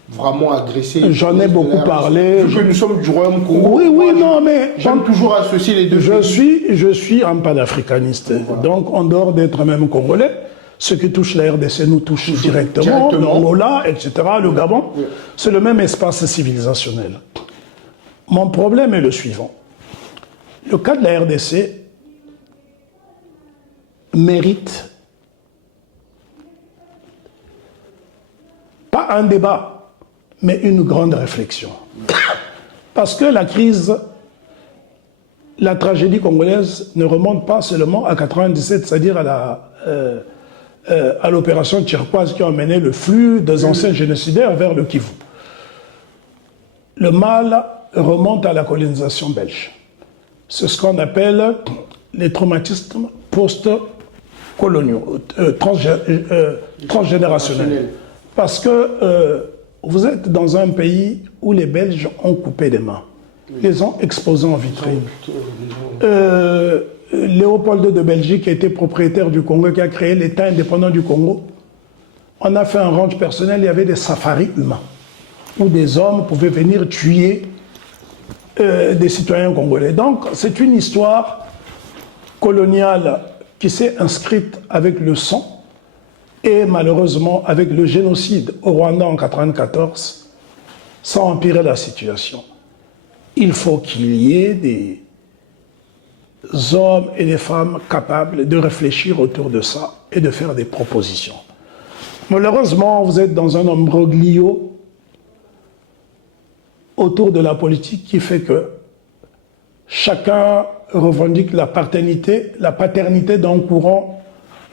vraiment agressé? J'en ai beaucoup parlé. Vu que nous sommes du Royaume Congo. Oui, non, mais... J'aime toujours associer les deux pays. Je suis un panafricaniste. Voilà. Donc, en dehors d'être même congolais, ce qui touche la RDC nous touche directement. L'Angola, etc., le Gabon, c'est le même espace civilisationnel. Mon problème est le suivant. Le cas de la RDC mérite pas un débat, mais une grande réflexion. Parce que la crise, la tragédie congolaise ne remonte pas seulement à 97, c'est-à-dire à l'opération turquoise qui a emmené le flux des anciens génocidaires vers le Kivu. Le mal remonte à la colonisation belge. C'est ce qu'on appelle les traumatismes post-coloniaux, transgénérationnels. Parce que vous êtes dans un pays où les Belges ont coupé les mains, les ont exposés en vitrine. Léopold II de Belgique, qui était propriétaire du Congo, qui a créé l'État indépendant du Congo, on a fait un ranch personnel, il y avait des safaris humains, où des hommes pouvaient venir tuer des citoyens congolais. Donc c'est une histoire coloniale qui s'est inscrite avec le sang et malheureusement avec le génocide au Rwanda en 1994, ça a empiré la situation. Il faut qu'il y ait des hommes et des femmes capables de réfléchir autour de ça et de faire des propositions. Malheureusement, vous êtes dans un imbroglio autour de la politique qui fait que chacun revendique la paternité d'un courant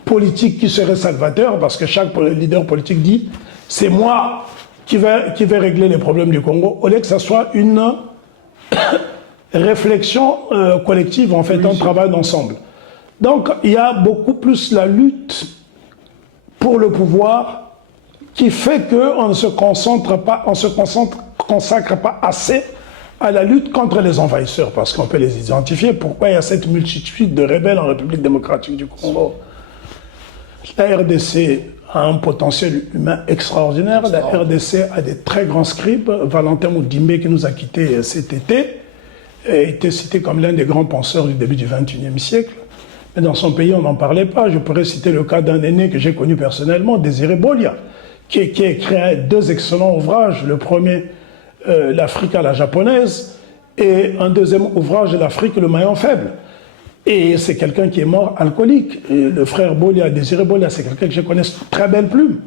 politique qui serait salvateur, parce que chaque leader politique dit « c'est moi qui vais régler les problèmes du Congo », au lieu que ça soit une réflexion collective, en fait, un travail d'ensemble. Donc, il y a beaucoup plus la lutte pour le pouvoir qui fait qu'on ne se consacre pas assez à la lutte contre les envahisseurs, parce qu'on peut les identifier. Pourquoi il y a cette multitude de rebelles en République démocratique du Congo? La RDC a un potentiel humain extraordinaire. La RDC a des très grands scribes. Valentin Moudimbe, qui nous a quittés cet été, a été cité comme l'un des grands penseurs du début du XXIe siècle. Mais dans son pays, on n'en parlait pas. Je pourrais citer le cas d'un aîné que j'ai connu personnellement, Désiré Bolia, qui a écrit 2 excellents ouvrages. Le premier, L'Afrique à la japonaise, et un deuxième ouvrage, L'Afrique, le maillon faible. Et c'est quelqu'un qui est mort alcoolique. Et le frère Bolia, Désiré Bolia, c'est quelqu'un que je connais, très belle plume.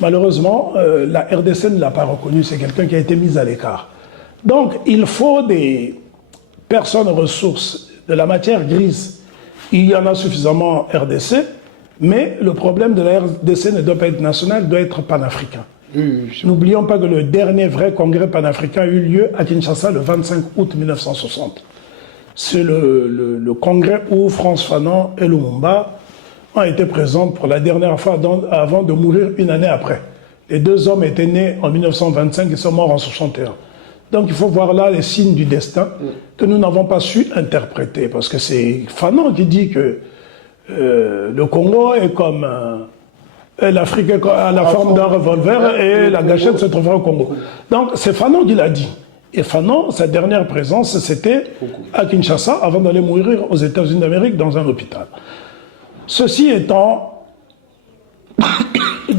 Malheureusement, la RDC ne l'a pas reconnu. C'est quelqu'un qui a été mis à l'écart. Donc, il faut des personnes ressources, de la matière grise. Il y en a suffisamment en RDC, mais le problème de la RDC ne doit pas être national, doit être panafricain. N'oublions pas que le dernier vrai congrès panafricain a eu lieu à Kinshasa le 25 août 1960. C'est le congrès où France Fanon et Lumumba ont été présents pour la dernière fois avant de mourir une année après. Les 2 hommes étaient nés en 1925 et sont morts en 61. Donc il faut voir là les signes du destin que nous n'avons pas su interpréter. Parce que c'est Fanon qui dit que le Congo est comme... l'Afrique a la forme d'un revolver et la gâchette se trouvera au Congo. Donc c'est Fanon qui l'a dit. Et Fanon, sa dernière présence, c'était à Kinshasa, avant d'aller mourir aux États-Unis d'Amérique dans un hôpital. Ceci étant,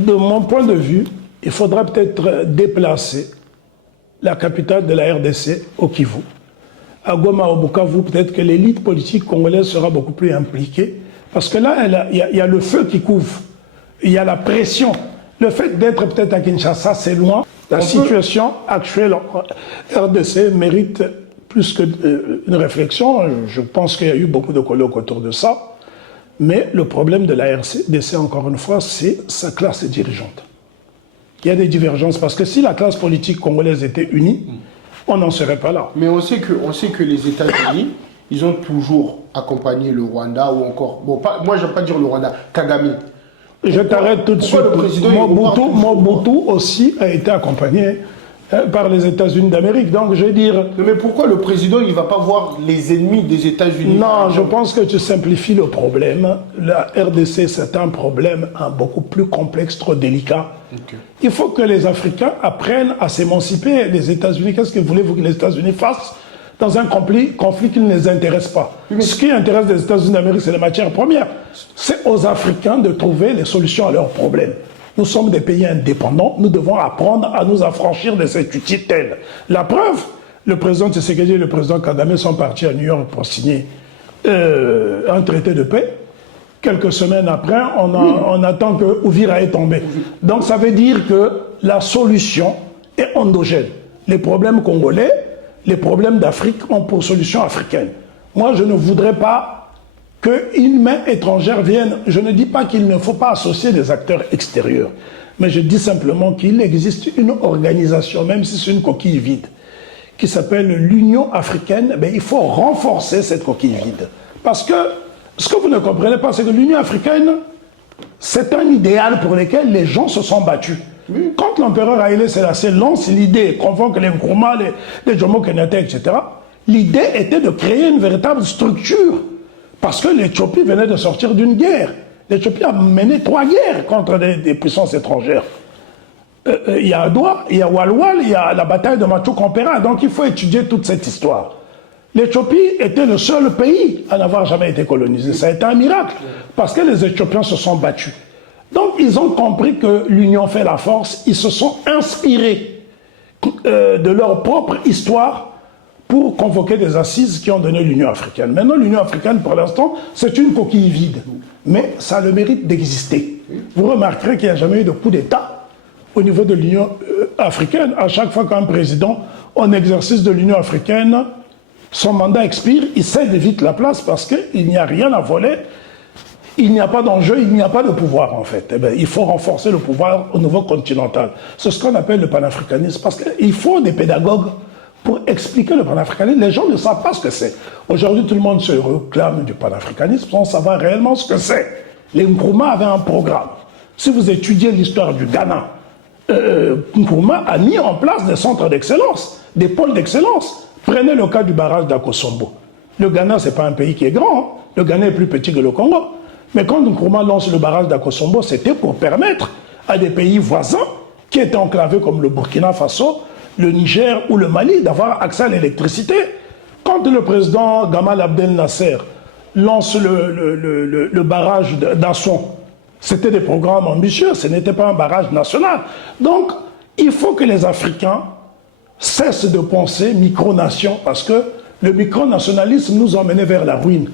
de mon point de vue, il faudra peut-être déplacer la capitale de la RDC au Kivu. À Goma, au Bukavu, peut-être que l'élite politique congolaise sera beaucoup plus impliquée. Parce que là, il y a le feu qui couvre. Il y a la pression. Le fait d'être peut-être à Kinshasa, c'est loin. La situation actuelle en RDC mérite plus qu'une réflexion. Je pense qu'il y a eu beaucoup de colloques autour de ça. Mais le problème de la RDC, encore une fois, c'est sa classe dirigeante. Il y a des divergences parce que si la classe politique congolaise était unie, on n'en serait pas là. Mais on sait que les États-Unis, ils ont toujours accompagné le Rwanda ou encore... Bon, moi, j'aime pas dire le Rwanda, Kagame. Je t'arrête tout de suite. Mobutu aussi a été accompagné par les États-Unis d'Amérique. Donc, je veux dire... Mais pourquoi le président, il ne va pas voir les ennemis des États-Unis? Non, je pense que tu simplifies le problème. La RDC, c'est un problème beaucoup plus complexe, trop délicat. Okay. Il faut que les Africains apprennent à s'émanciper des États-Unis. Qu'est-ce que voulez-vous que les États-Unis fassent dans un conflit qui ne les intéresse pas? Oui, ce qui intéresse les États-Unis d'Amérique, c'est les matières premières. C'est aux Africains de trouver les solutions à leurs problèmes. Nous sommes des pays indépendants, nous devons apprendre à nous affranchir de cette tutelle. La preuve, le président Tshisekedi et le président Kagame sont partis à New York pour signer un traité de paix. Quelques semaines après, on attend que Ouvira ait tombé. Donc ça veut dire que la solution est endogène. Les problèmes congolais, les problèmes d'Afrique ont pour solution africaine. Moi, je ne voudrais pas qu'une main étrangère vienne. Je ne dis pas qu'il ne faut pas associer des acteurs extérieurs, mais je dis simplement qu'il existe une organisation, même si c'est une coquille vide, qui s'appelle l'Union africaine. Mais il faut renforcer cette coquille vide. Parce que ce que vous ne comprenez pas, c'est que l'Union africaine, c'est un idéal pour lequel les gens se sont battus. Oui. Quand l'empereur Haïlé Sélassié lance l'idée, convoque les Nkrumah, les Jomo Kenyatta, etc., l'idée était de créer une véritable structure. Parce que l'Éthiopie venait de sortir d'une guerre. L'Éthiopie a mené 3 guerres contre des puissances étrangères. Il y a Adwa, il y a Walwal, il y a la bataille de Matou-Kampera. Donc il faut étudier toute cette histoire. L'Éthiopie était le seul pays à n'avoir jamais été colonisé. Ça a été un miracle, parce que les Éthiopiens se sont battus. Donc ils ont compris que l'union fait la force. Ils se sont inspirés de leur propre histoire pour convoquer des assises qui ont donné l'Union africaine. Maintenant, l'Union africaine, pour l'instant, c'est une coquille vide. Mais ça a le mérite d'exister. Vous remarquerez qu'il n'y a jamais eu de coup d'État au niveau de l'Union africaine. À chaque fois qu'un président, en exercice de l'Union africaine, son mandat expire, il cède vite la place parce qu'il n'y a rien à voler. Il n'y a pas d'enjeu, il n'y a pas de pouvoir, en fait. Eh bien, il faut renforcer le pouvoir au niveau continental. C'est ce qu'on appelle le panafricanisme. Parce qu'il faut des pédagogues pour expliquer le panafricanisme. Les gens ne savent pas ce que c'est. Aujourd'hui, tout le monde se réclame du panafricanisme sans savoir réellement ce que c'est. Les Nkrumah avaient un programme. Si vous étudiez l'histoire du Ghana, Nkrumah a mis en place des centres d'excellence, des pôles d'excellence. Prenez le cas du barrage d'Akosombo. Le Ghana, ce n'est pas un pays qui est grand. Hein. Le Ghana est plus petit que le Congo. Mais quand Nkrumah lance le barrage d'Akosombo, c'était pour permettre à des pays voisins qui étaient enclavés comme le Burkina Faso, le Niger ou le Mali, d'avoir accès à l'électricité. Quand le président Gamal Abdel Nasser lance le barrage d'Asson, c'était des programmes ambitieux, ce n'était pas un barrage national. Donc, il faut que les Africains cessent de penser micronation, parce que le micronationalisme nous a emmenés vers la ruine.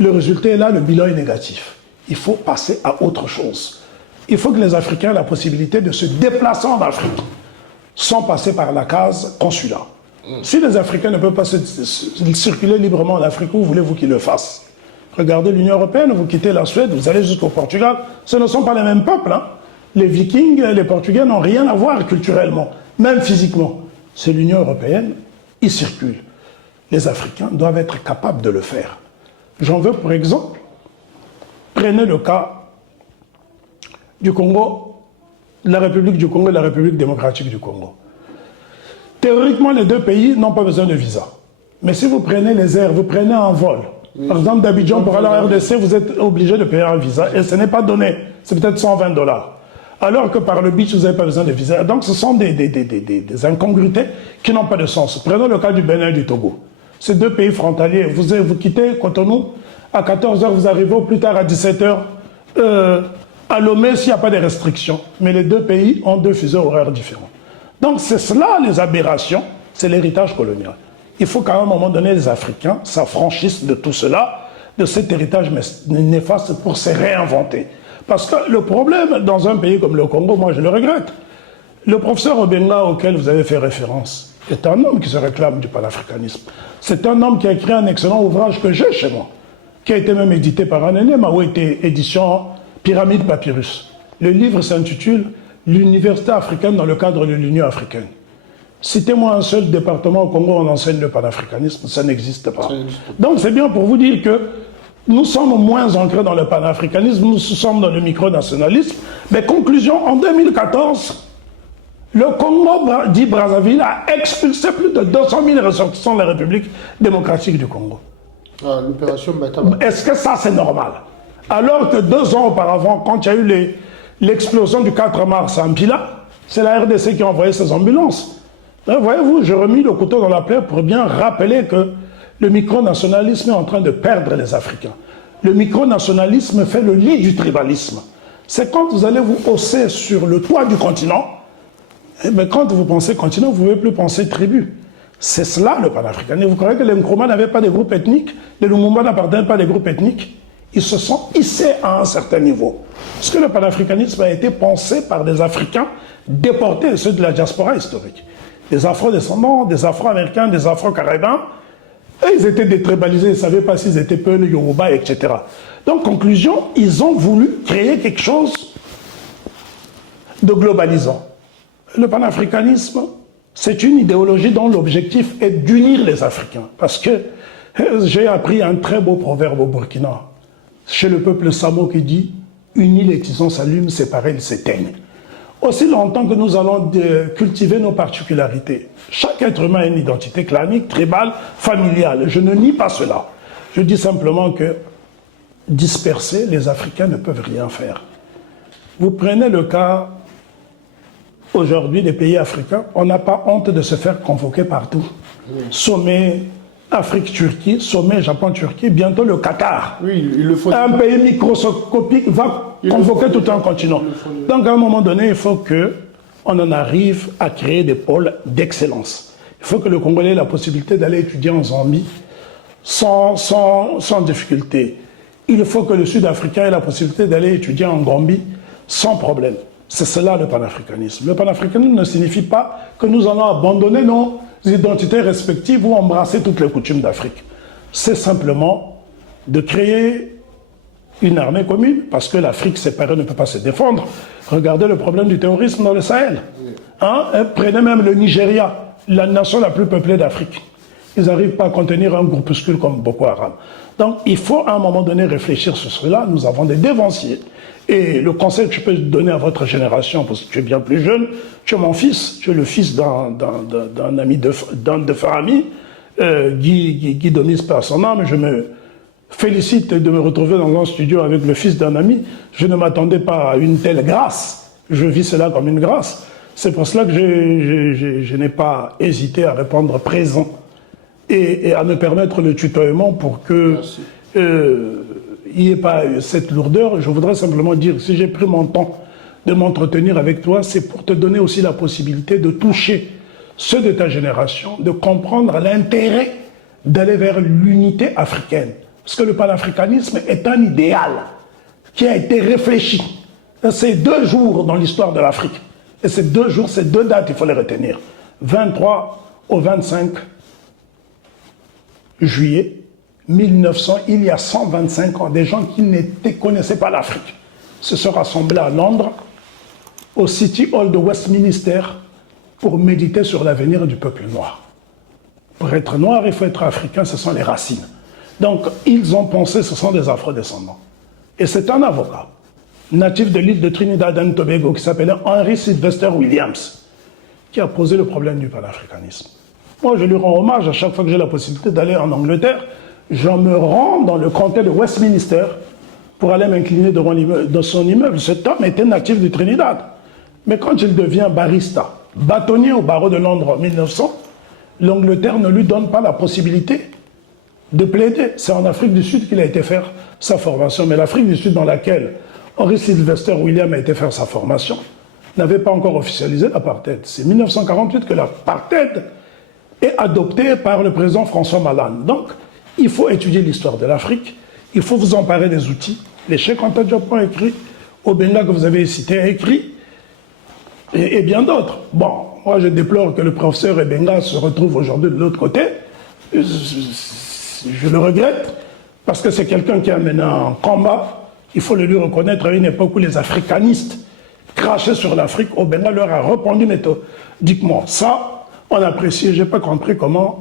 Le résultat est là, le bilan est négatif. Il faut passer à autre chose. Il faut que les Africains aient la possibilité de se déplacer en Afrique, sans passer par la case consulat. Si les Africains ne peuvent pas circuler librement en Afrique, où voulez-vous qu'ils le fassent? Regardez l'Union européenne, vous quittez la Suède, vous allez jusqu'au Portugal. Ce ne sont pas les mêmes peuples. Hein. Les Vikings, les Portugais n'ont rien à voir culturellement, même physiquement. C'est l'Union européenne, ils circulent. Les Africains doivent être capables de le faire. J'en veux pour exemple, prenez le cas du Congo, la République du Congo et la République démocratique du Congo. Théoriquement, les deux pays n'ont pas besoin de visa. Mais si vous prenez les airs, vous prenez un vol, par exemple d'Abidjan pour aller en RDC, vous êtes obligé de payer un visa et ce n'est pas donné, c'est peut-être 120 $. Alors que par le beach, vous n'avez pas besoin de visa. Donc ce sont des incongruités qui n'ont pas de sens. Prenons le cas du Bénin et du Togo. Ces deux pays frontaliers, vous quittez Cotonou, à 14 h, vous arrivez au plus tard à 17 h à Lomé s'il n'y a pas de restrictions. Mais les deux pays ont deux fuseaux horaires différents. Donc c'est cela les aberrations, c'est l'héritage colonial. Il faut qu'à un moment donné, les Africains s'affranchissent de tout cela, de cet héritage néfaste pour se réinventer. Parce que le problème dans un pays comme le Congo, moi je le regrette. Le professeur Obenga auquel vous avez fait référence est un homme qui se réclame du panafricanisme. C'est un homme qui a écrit un excellent ouvrage que j'ai chez moi, qui a été même édité par Anene Mawete, édition Pyramide Papyrus. Le livre s'intitule « L'université africaine dans le cadre de l'Union africaine ». Citez-moi un seul département au Congo où on enseigne le panafricanisme, ça n'existe pas. Donc c'est bien pour vous dire que nous sommes moins ancrés dans le panafricanisme, nous sommes dans le micronationalisme. Mais conclusion, en 2014, le Congo dit Brazzaville a expulsé plus de 200 000 ressortissants de la République démocratique du Congo. Ah, l'opération Batama. Est-ce que ça c'est normal? Alors que 2 ans auparavant, quand il y a eu l'explosion du 4 mars à Mpila, c'est la RDC qui a envoyé ses ambulances. Voyez-vous, j'ai remis le couteau dans la plaie pour bien rappeler que le micronationalisme est en train de perdre les Africains. Le micronationalisme fait le lit du tribalisme. C'est quand vous allez vous hausser sur le toit du continent, et bien quand vous pensez continent, vous ne pouvez plus penser tribu. C'est cela le panafricanisme. Vous croyez que les Nkrumah n'avaient pas de groupe ethnique? Les Lumumba n'appartenaient pas à des groupes ethniques? Ils se sont hissés à un certain niveau. Parce que le panafricanisme a été pensé par des Africains déportés, ceux de la diaspora historique. Des Afro-descendants, des Afro-américains, des Afro-caribéens. Et ils étaient détribalisés, ils ne savaient pas s'ils étaient Peul, Yoruba, etc. Donc, conclusion, ils ont voulu créer quelque chose de globalisant. Le panafricanisme, c'est une idéologie dont l'objectif est d'unir les Africains. Parce que j'ai appris un très beau proverbe au Burkina, chez le peuple Samo qui dit « Unis les tisons s'allument, séparés ils s'éteignent ». Aussi longtemps que nous allons cultiver nos particularités. Chaque être humain a une identité clanique, tribale, familiale. Je ne nie pas cela. Je dis simplement que dispersés, les Africains ne peuvent rien faire. Vous prenez le cas aujourd'hui des pays africains, on n'a pas honte de se faire convoquer partout. Sommet Afrique-Turquie, sommet Japon-Turquie, bientôt le Qatar. Oui, il le faut. Un pays microscopique va convoquer tout un continent. Donc à un moment donné, il faut qu'on en arrive à créer des pôles d'excellence. Il faut que le Congolais ait la possibilité d'aller étudier en Zambie sans difficulté. Il faut que le Sud-Africain ait la possibilité d'aller étudier en Gambie sans problème. C'est cela le panafricanisme. Le panafricanisme ne signifie pas que nous allons abandonner nos identités respectives ou embrasser toutes les coutumes d'Afrique. C'est simplement de créer une armée commune, parce que l'Afrique séparée ne peut pas se défendre. Regardez le problème du terrorisme dans le Sahel. Prenez même le Nigeria, la nation la plus peuplée d'Afrique. Ils n'arrivent pas à contenir un groupuscule comme Boko Haram. Donc il faut à un moment donné réfléchir sur cela. Nous avons des dévanciers. Et le conseil que je peux donner à votre génération, parce que tu es bien plus jeune, tu es mon fils, tu es le fils d'un ami, d'un de frère ami, Guy Donis par son âme. Je me félicite de me retrouver dans un studio avec le fils d'un ami. Je ne m'attendais pas à une telle grâce. Je vis cela comme une grâce. C'est pour cela que je n'ai pas hésité à répondre présent et à me permettre le tutoiement pour que il n'y ait pas cette lourdeur. Je voudrais simplement dire, si j'ai pris mon temps de m'entretenir avec toi, c'est pour te donner aussi la possibilité de toucher ceux de ta génération, de comprendre l'intérêt d'aller vers l'unité africaine. Parce que le panafricanisme est un idéal qui a été réfléchi. C'est 2 jours dans l'histoire de l'Afrique. Et ces 2 jours, ces 2 dates, il faut les retenir. 23 au 25 juillet 1900, il y a 125 ans, des gens qui ne connaissaient pas l'Afrique se sont rassemblés à Londres, au City Hall de Westminster, pour méditer sur l'avenir du peuple noir. Pour être noir, il faut être africain, ce sont les racines. Donc, ils ont pensé, ce sont des afro-descendants. Et c'est un avocat, natif de l'île de Trinidad and Tobago, qui s'appelait Henry Sylvester Williams, qui a posé le problème du panafricanisme. Moi, je lui rends hommage à chaque fois que j'ai la possibilité d'aller en Angleterre. Je me rends dans le comté de Westminster pour aller m'incliner devant son immeuble. Cet homme était natif du Trinidad. Mais quand il devient barista, bâtonnier au barreau de Londres en 1900, l'Angleterre ne lui donne pas la possibilité de plaider. C'est en Afrique du Sud qu'il a été faire sa formation. Mais l'Afrique du Sud dans laquelle Henry Sylvester William a été faire sa formation, n'avait pas encore officialisé l'apartheid. C'est 1948 que l'apartheid est adopté par le président François Malan. Donc, il faut étudier l'histoire de l'Afrique, il faut vous emparer des outils. Les Cheikh Anta Diop ont écrit, Obenga que vous avez cité a écrit, et bien d'autres. Bon, moi je déplore que le professeur Ebenga se retrouve aujourd'hui de l'autre côté. Je le regrette, parce que c'est quelqu'un qui a mené un combat, il faut le lui reconnaître, à une époque où les africanistes crachaient sur l'Afrique. Obenga leur a répondu méthodiquement. Ça, on apprécie. Je n'ai pas compris comment,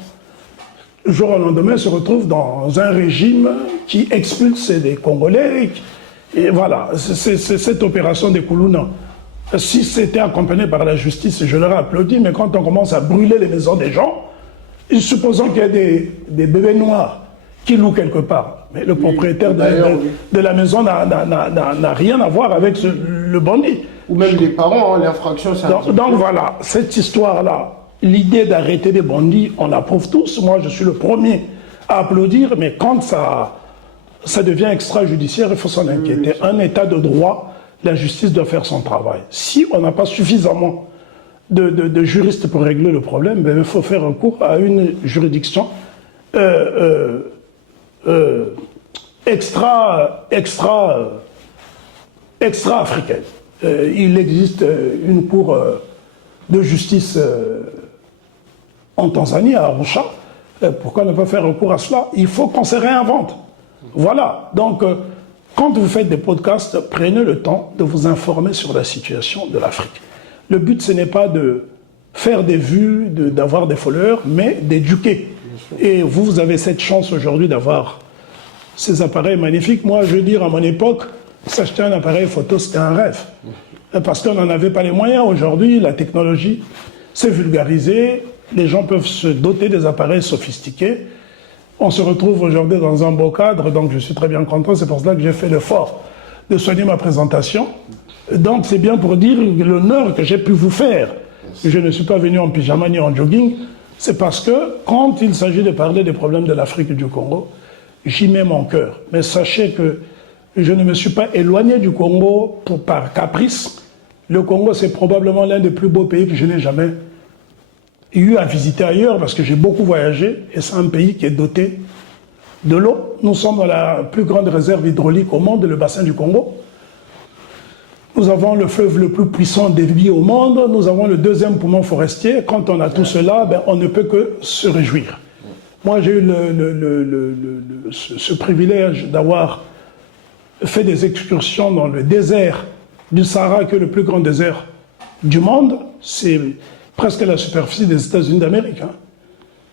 jour au lendemain, se retrouve dans un régime qui expulse des Congolais. Et voilà, c'est cette opération des Koulouna. Si c'était accompagné par la justice, je leur ai applaudi, mais quand on commence à brûler les maisons des gens, supposons qu'il y a des bébés noirs qui louent quelque part, mais le propriétaire de la maison n'a rien à voir avec le bandit. Ou même les parents, hein, l'infraction, c'est donc voilà, cette histoire-là, l'idée d'arrêter des bandits, on l'approuve tous. Moi, je suis le premier à applaudir, mais quand ça devient extrajudiciaire, il faut s'en inquiéter. Un état de droit, la justice doit faire son travail. Si on n'a pas suffisamment de juristes pour régler le problème, ben, il faut faire recours à une juridiction extra-africaine. Il existe une cour de justice en Tanzanie, à Arusha. Pourquoi ne pas faire recours à cela? Il faut qu'on se réinvente. Voilà. Donc, quand vous faites des podcasts, prenez le temps de vous informer sur la situation de l'Afrique. Le but, ce n'est pas de faire des vues, d'avoir des followers, mais d'éduquer. Et vous avez cette chance aujourd'hui d'avoir ces appareils magnifiques. Moi, je veux dire, à mon époque, s'acheter un appareil photo, c'était un rêve. Parce qu'on n'en avait pas les moyens. Aujourd'hui, la technologie s'est vulgarisée. Les gens peuvent se doter des appareils sophistiqués. On se retrouve aujourd'hui dans un beau cadre, donc je suis très bien content. C'est pour cela que j'ai fait l'effort de soigner ma présentation. Donc c'est bien pour dire l'honneur que j'ai pu vous faire. Je ne suis pas venu en pyjama ni en jogging. C'est parce que quand il s'agit de parler des problèmes de l'Afrique et du Congo, j'y mets mon cœur. Mais sachez que je ne me suis pas éloigné du Congo par caprice. Le Congo, c'est probablement l'un des plus beaux pays que je n'ai jamais eu à visiter ailleurs, parce que j'ai beaucoup voyagé, et c'est un pays qui est doté de l'eau. Nous sommes dans la plus grande réserve hydraulique au monde, le bassin du Congo. Nous avons le fleuve le plus puissant débit au monde, nous avons le deuxième poumon forestier. Quand on a tout cela, ben, on ne peut que se réjouir. Moi, j'ai eu ce privilège d'avoir fait des excursions dans le désert du Sahara, qui est le plus grand désert du monde. C'est presque la superficie des États-Unis d'Amérique. Hein.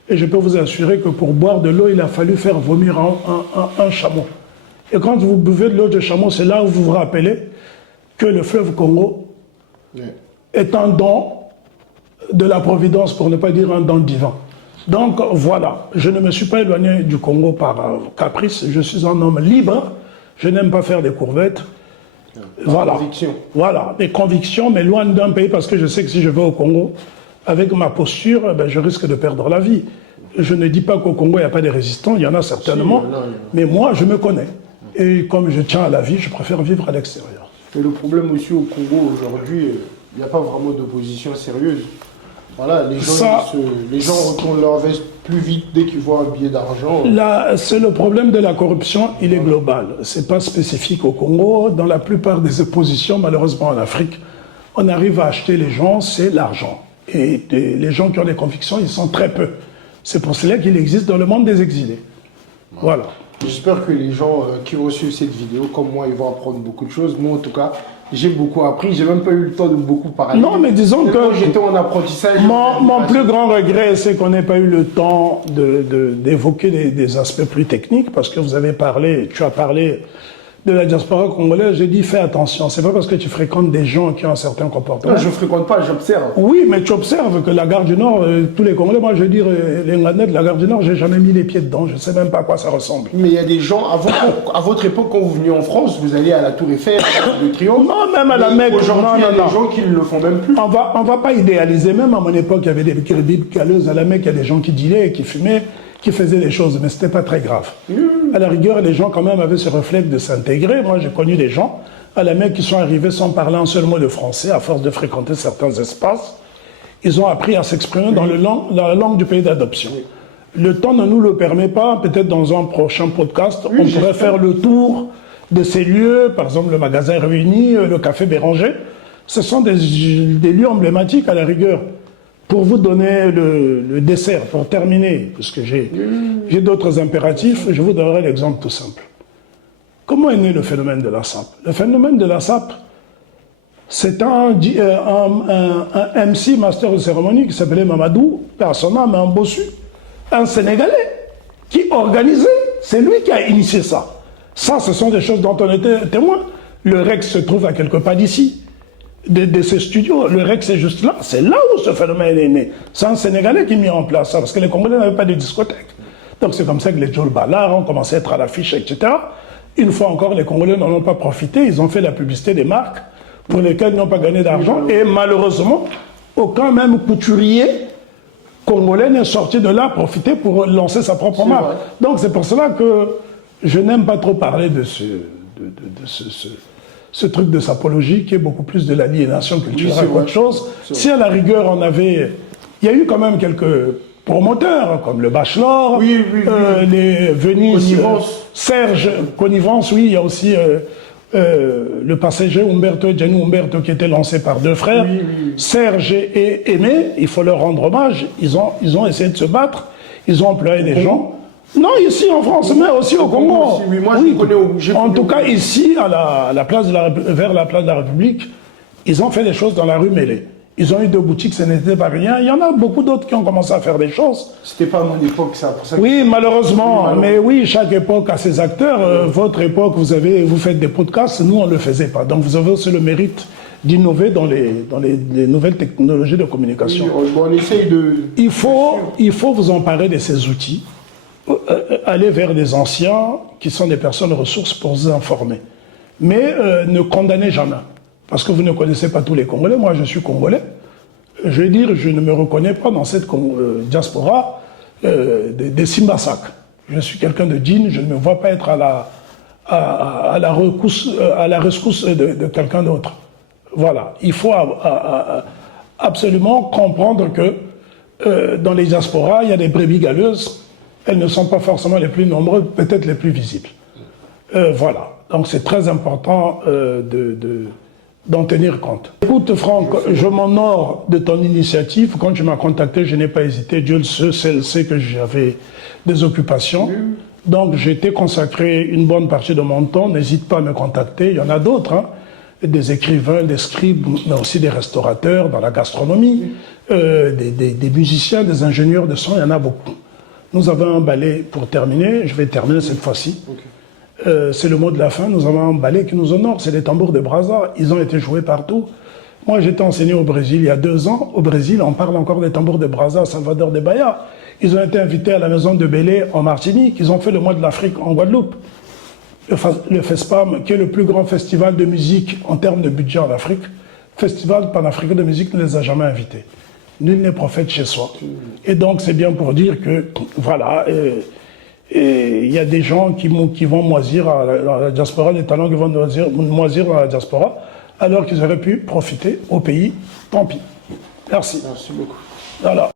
Et je peux vous assurer que pour boire de l'eau, il a fallu faire vomir un chameau. Et quand vous buvez de l'eau de chameau, c'est là où vous vous rappelez que le fleuve Congo est un don de la Providence, pour ne pas dire un don divin. Donc voilà, je ne me suis pas éloigné du Congo par caprice, je suis un homme libre, je n'aime pas faire des courbettes. Voilà. Conviction. Voilà, des convictions, mais loin d'un pays, parce que je sais que si je vais au Congo, avec ma posture, ben, je risque de perdre la vie. Je ne dis pas qu'au Congo, il n'y a pas de résistants, il y en a certainement, mais moi, je me connais. Et comme je tiens à la vie, je préfère vivre à l'extérieur. Et le problème aussi au Congo aujourd'hui, il n'y a pas vraiment d'opposition sérieuse. Voilà, les gens retournent leur veste plus vite dès qu'ils voient un billet d'argent. Là, c'est le problème de la corruption, il est global. Ce n'est pas spécifique au Congo. Dans la plupart des oppositions, malheureusement en Afrique, on arrive à acheter les gens, c'est l'argent. Et les gens qui ont des convictions, ils sont très peu. C'est pour cela qu'il existe dans le monde des exilés. Voilà. J'espère que les gens qui vont suivre cette vidéo, comme moi, ils vont apprendre beaucoup de choses. Moi, en tout cas, j'ai beaucoup appris. J'ai même pas eu le temps de beaucoup parler. Non, mais disons que j'étais en apprentissage. Mon plus grand regret, c'est qu'on n'ait pas eu le temps d'évoquer des aspects plus techniques, parce que tu as parlé de la diaspora congolaise. J'ai dit, fais attention. C'est pas parce que tu fréquentes des gens qui ont un certain comportement. Non, je fréquente pas, j'observe. Oui, mais tu observes que la gare du Nord, tous les Congolais, moi je veux dire, les Ngandais de la gare du Nord, j'ai jamais mis les pieds dedans. Je sais même pas à quoi ça ressemble. Mais il y a des gens, à votre époque, quand vous veniez en France, vous alliez à la Tour Eiffel, le Triomphe. Non, même à la Mecque. Aujourd'hui, il y a des gens qui ne le font même plus. On va pas idéaliser. Même à mon époque, il y avait des bibles caleuses à la Mecque, il y a des gens qui dealaient, qui fumaient. qui faisaient des choses, mais ce n'était pas très grave. À la rigueur, les gens quand même avaient ce réflexe de s'intégrer. Moi, j'ai connu des gens à la Mecque qui sont arrivés sans parler un seul mot de français, à force de fréquenter certains espaces. Ils ont appris à s'exprimer dans la langue du pays d'adoption. Le temps ne nous le permet pas, peut-être dans un prochain podcast, on pourrait faire le tour de ces lieux, par exemple le magasin Réuni, le café Béranger. Ce sont des lieux emblématiques à la rigueur. Pour vous donner le dessert, pour terminer, parce que j'ai d'autres impératifs, je vous donnerai l'exemple tout simple. Comment est né le phénomène de la SAP? Le phénomène de la SAP, c'est un MC, master de cérémonie, qui s'appelait Mamadou, personne mais un bossu, un Sénégalais, qui organisait, c'est lui qui a initié ça. Ça, ce sont des choses dont on était témoin. Le Rex se trouve à quelques pas d'ici. De ces studios. Le Rex est juste là. C'est là où ce phénomène est né. C'est un Sénégalais qui a mis en place ça, parce que les Congolais n'avaient pas de discothèque. Donc c'est comme ça que les Joel Ballard ont commencé à être à l'affiche, etc. Une fois encore, les Congolais n'en ont pas profité. Ils ont fait la publicité des marques pour lesquelles ils n'ont pas gagné d'argent. Et malheureusement, aucun même couturier congolais n'est sorti de là profiter pour lancer sa propre marque. Vrai. Donc c'est pour cela que je n'aime pas trop parler de ce truc de sapologie qui est beaucoup plus de l'aliénation culturelle qu'autre chose. Si à la rigueur on avait... Il y a eu quand même quelques promoteurs, comme le Bachelor, les Venise, Serge, Connivence, oui, il y a aussi le passager Umberto et Gianni Umberto qui était lancé par deux frères. Serge et Aimé, il faut leur rendre hommage, ils ont essayé de se battre, ils ont employé des gens. Non, ici en France, mais aussi au Congo. Aussi, oui, moi, je connais, en tout cas, ici, vers la place de la République, ils ont fait des choses dans la rue Mêlée. Ils ont eu 2 boutiques, ce n'était pas rien. Il y en a beaucoup d'autres qui ont commencé à faire des choses. C'était pas à mon époque, ça. Pour ça que... Oui, malheureusement. Mais oui, chaque époque a ses acteurs. Votre époque, vous faites des podcasts. Nous, on ne le faisait pas. Donc, vous avez aussi le mérite d'innover dans les nouvelles technologies de communication. Oui, on essaye de... Il faut vous emparer de ces outils. Aller vers des anciens qui sont des personnes ressources pour vous informer. Mais ne condamnez jamais. Parce que vous ne connaissez pas tous les Congolais. Moi, je suis Congolais. Je vais dire, je ne me reconnais pas dans cette diaspora des Simbasak. Je suis quelqu'un de digne. Je ne me vois pas être à la rescousse de quelqu'un d'autre. Voilà. Il faut absolument comprendre que dans les diasporas, il y a des brebis galeuses. Elles ne sont pas forcément les plus nombreuses, peut-être les plus visibles. Voilà. Donc c'est très important d'en tenir compte. Écoute Franck, je m'honore de ton initiative. Quand tu m'as contacté, je n'ai pas hésité. Dieu le sait que j'avais des occupations. Donc j'ai été consacré une bonne partie de mon temps. N'hésite pas à me contacter. Il y en a d'autres, hein. Des écrivains, des scribes, mais aussi des restaurateurs dans la gastronomie, des musiciens, des ingénieurs de son, il y en a beaucoup. Nous avons un ballet, pour terminer, je vais terminer cette fois-ci. C'est le mot de la fin, nous avons un ballet qui nous honore, c'est les tambours de Brazza. Ils ont été joués partout. Moi, j'étais enseigné au Brésil il y a 2 ans. Au Brésil, on parle encore des tambours de Brazza à Salvador de Bahia. Ils ont été invités à la maison de Bélé en Martinique. Ils ont fait le mois de l'Afrique en Guadeloupe. Le FESPAM, qui est le plus grand festival de musique en termes de budget en Afrique, festival panafricain de musique, ne les a jamais invités. Nul n'est prophète chez soi. Et donc, c'est bien pour dire que, voilà, il y a des gens qui vont moisir dans la diaspora, des talents qui vont moisir dans la diaspora, alors qu'ils auraient pu profiter au pays. Tant pis. Merci. Merci beaucoup. Voilà.